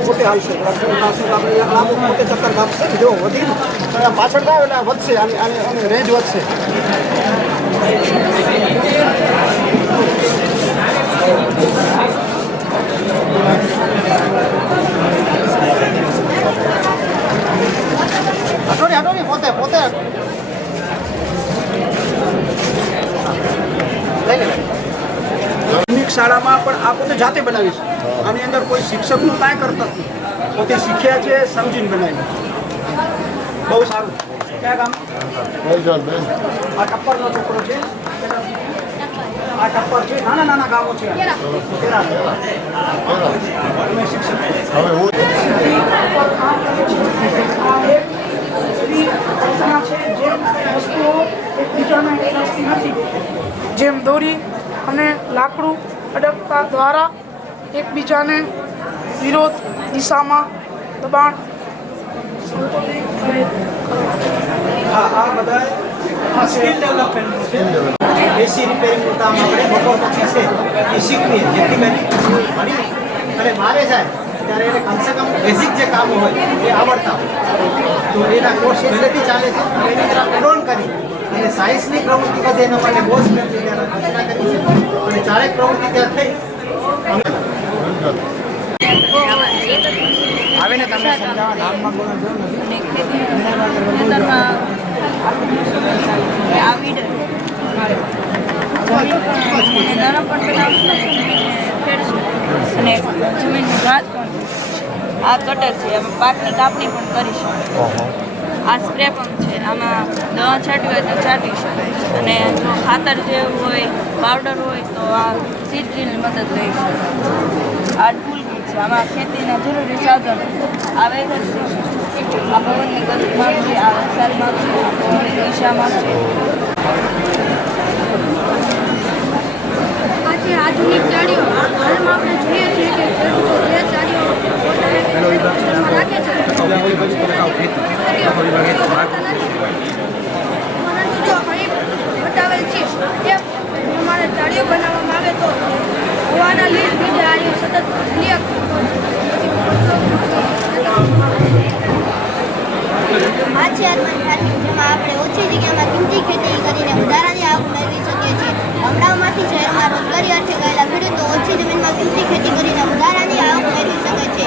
પોતે હાલશે પોતે ચક્કર કાપશે જો વધી પાછળ થાય એટલે વધશે આની રેન્જ વધશે. હટોની પોતે શાળામાં પણ આ પોતે જાતે બનાવીશ. આની અંદર કોઈ શિક્ષકનું કાંઈ કરતા નથી, પોતે શીખ્યા છે, સમજીને બનાવી. બહુ સારું. કયા ગામ? આ ટપ્પરનો છોકરો છે. આ ટપ્પર છે. નાના ગામો છે. જેમ દોરી અને લાકડું અડકતા દ્વારા એકબીજાને વિરોધ દિશામાં દબાણ. આ બધા સ્કિલ ડેવલપમેન્ટ છે. એસી રિપેરિંગનું કામ આપણે બપોર પછી છે એ શીખવીએ જેથી કરી ભણી અને મારે જાય ત્યારે એને કમસે કમ બેઝિક જે કામો હોય એ આવડતા હોય. તો એના કોર્સ પહેલેથી ચાલે છે. એની તરફ એડોન કરી અને સાયન્સની પ્રવૃત્તિ વધે એના માટે બહુ જ રચના કરી છે અને ચારેક પ્રવૃત્તિ ત્યાં થઈ. આવીને તમને સમજાવવા નામમાં બોલવા જરૂર નથી. નરમ પણ અને જમીનનું ઘાસ પણ. આ કટર છે, અમે પાકની કાપણી પણ કરી શકીએ. આ સ્પ્રે પંપ છે, આમાં દવા છાંટવી હોય તો છાંટી શકાય છે અને જો ખાતર જેવું હોય, પાવડર હોય તો આ સીડ ડ્રીલની મદદ લઈ શકાય. આ ટૂલ કીટ છે, આમાં ખેતીના જરૂરી સાધનો. આ વેધર છે, આ પવનની ગતિ માપ છે, આ વરસાદ માપ છે, આ પવનની દિશા માપ છે. આજે આધુનિક ગાડીઓ હાલમાં આપણે જોઈએ છીએ કે ખેડૂતો જે ગાડીઓ પોતાને રાખે છે પરંતુ જો અહીં બતાવેલ છે એ અમારે ગાડીઓ બનાવવામાં આવે તો હવાના લીડ લીધે આ સતત ક્રિયા આચ્છાદન ફાર્મિંગ જેમાં આપણે ઓછી જગ્યામાં કિંમતી ખેતી કરીને વધારાની આવક મેળવી શકીએ છીએ. ગામડાઓમાંથી શહેરમાં રોજગારી અર્થે ગયેલા ખેડૂતો ઓછી જમીનમાં કિંમતી ખેતી કરીને વધારાની આવક મેળવી શકે છે.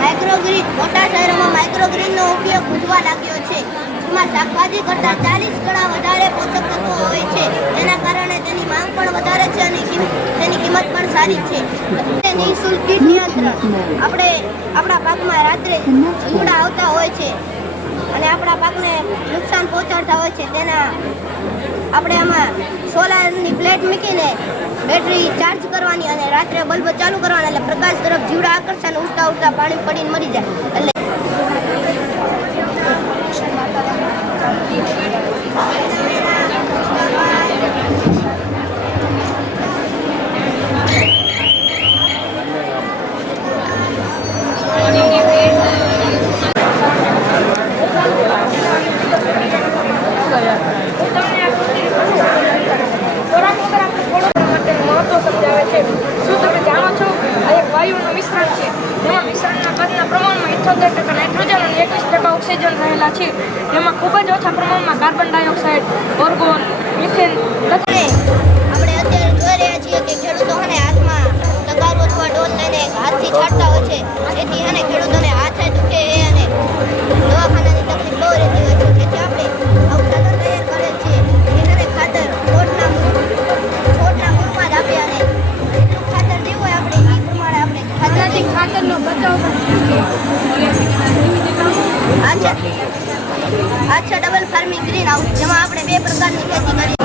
માઇક્રોગ્રીન મોટા શહેરોમાં માઇક્રોગ્રીનનો ઉપયોગ વધવા લાગ્યો છે. જેમાં શાકભાજી કરતાં 40 ગણા વધારે પોષક તત્વો હોય છે. તેના કારણે તેની માંગ પણ વધારે છે અને તેની કિંમત પણ સારી છે. નિઃશુલ્ક કીટ નિયંત્રણ. આપણે આપણા પાકમાં રાત્રે જીવડા આવતા હોય છે અને આપણા પાકને નુકસાન પહોંચાડતા હોય છે. તેના આપણે આમાં સોલારની પ્લેટ મૂકીને બેટરી ચાર્જ કરવાની અને રાત્રે બલ્બ ચાલુ કરવાના એટલે પ્રકાશ તરફ જીવડા આકર્ષે અને ઉડતા પાણી પડીને મરી જાય. એટલે ઓક્સિજન રહેલા છે. જેમાં ખૂબ જ ઓછા પ્રમાણમાં કાર્બન ડાયોક્સાઇડ, ઓર્ગોન, મિથેન. આપણે અત્યારે જોઈ રહ્યા છીએ કે ખેડૂતો હાથમાં હાથથી છાંટતા હોય છે એથી એને ખેડૂતોને હાથે દુખે અને દવાખાનાની તકલીફ બહુ રહેતી હોય છે જેથી આપણે આવું ખાતર તૈયાર કરે છીએ એને ખાતર છોડના મૂળમાં જ આપીએ અને એટલું ખાતર દેવું હોય આપણે એ પ્રમાણે આપણે ખાતરનો બચાવ આ છે ડબલ ફાર્મિંગ ગ્રીન હાઉસ જેમાં આપણે 2 પ્રકારની ખેતી કરીએ.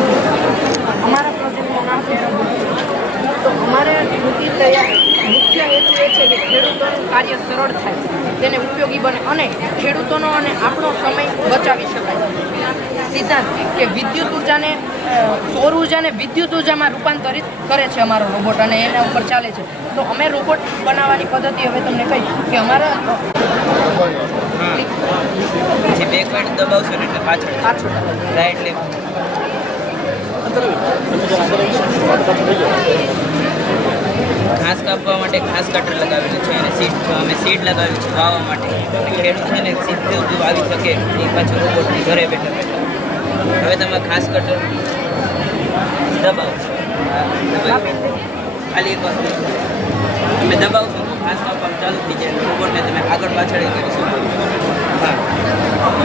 અમારા પ્રોજેક્ટનું નામ છે તો અમારે મુખ્ય હેતુ એ છે કે ખેડૂતોનું કાર્ય સરળ થાય, તેને ઉપયોગી બને અને ખેડૂતોનો અને આપણો સમય બચાવી શકાય. સિદ્ધાંત કે વિદ્યુત ઉર્જાને સૌર ઉર્જાને વિદ્યુત ઉર્જામાં રૂપાંતરિત કરે છે અમારો રોબોટ અને એના ઉપર ચાલે છે. તો અમે રોબોટ બનાવવાની પદ્ધતિ હવે તમને કહી કે અમારા જે બેકવર્ડ દબાવશો ને એટલે પાછળ રાઈટ લેફ્ટ ઘાસ કાપવા માટે ઘાસ કટર લગાવેલું છે અને અમે સીડ લગાવ્યું છે વાવવા માટે ખેડૂત છે ને સીધું વાવી શકે એ પાછું રોબોટની ઘરે બેઠા બેઠા. હવે તમે ઘાસ કટર દબાવો ખાલી એક વસ્તુ તમે દબાવશો તો ઘાસ કાપવાનું ચાલુ થઈ જાય રોબોટને તમે આગળ પાછળ કરી શકો. હા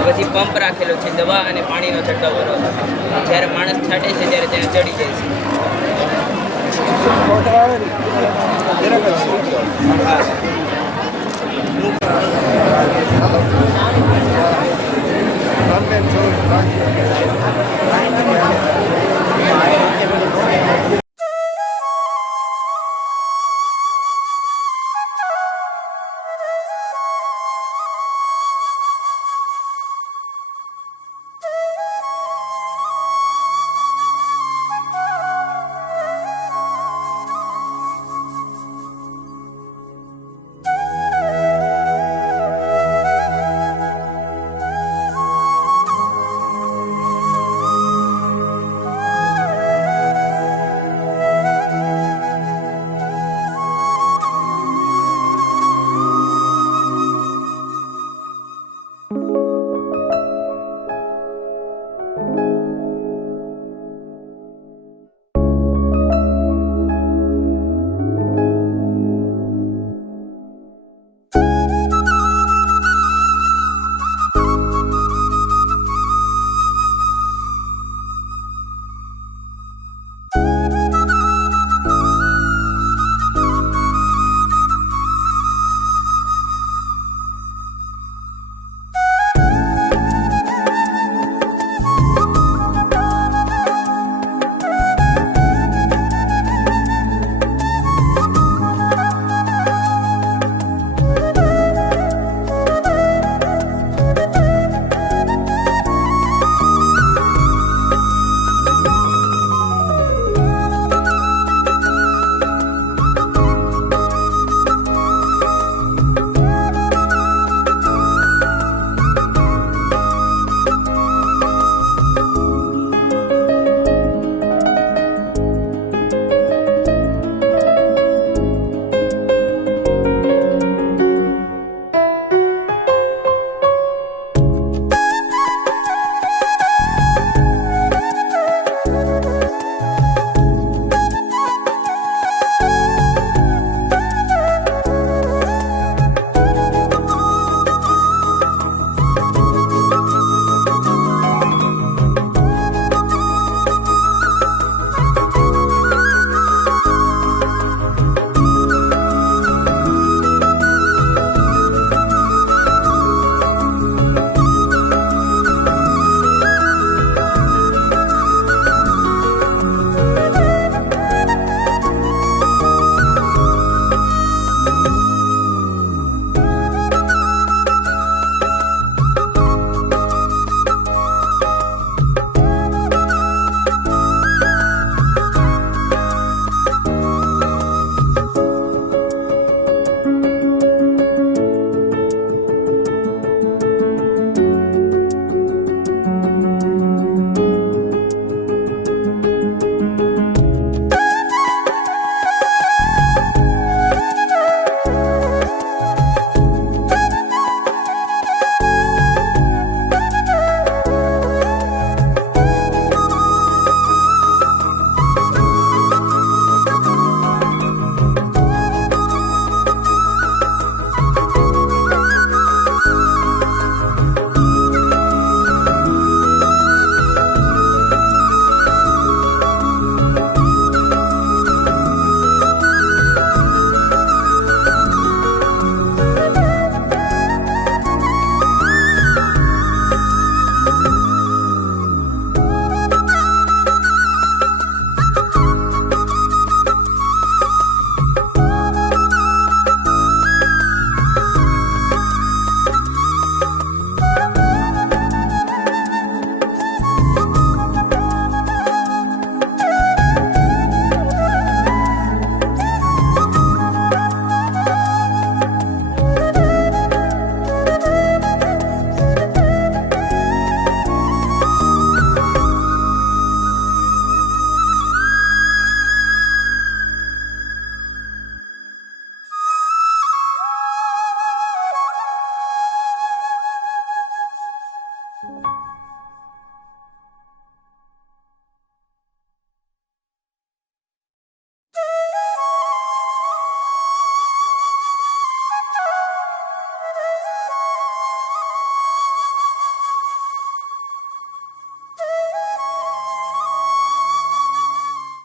પછી પંપ રાખેલો છે દવા અને પાણીનો છંટકાવ કરવાનો. જ્યારે માણસ છાંટે છે ત્યારે ત્યાં ચડી જાય છે.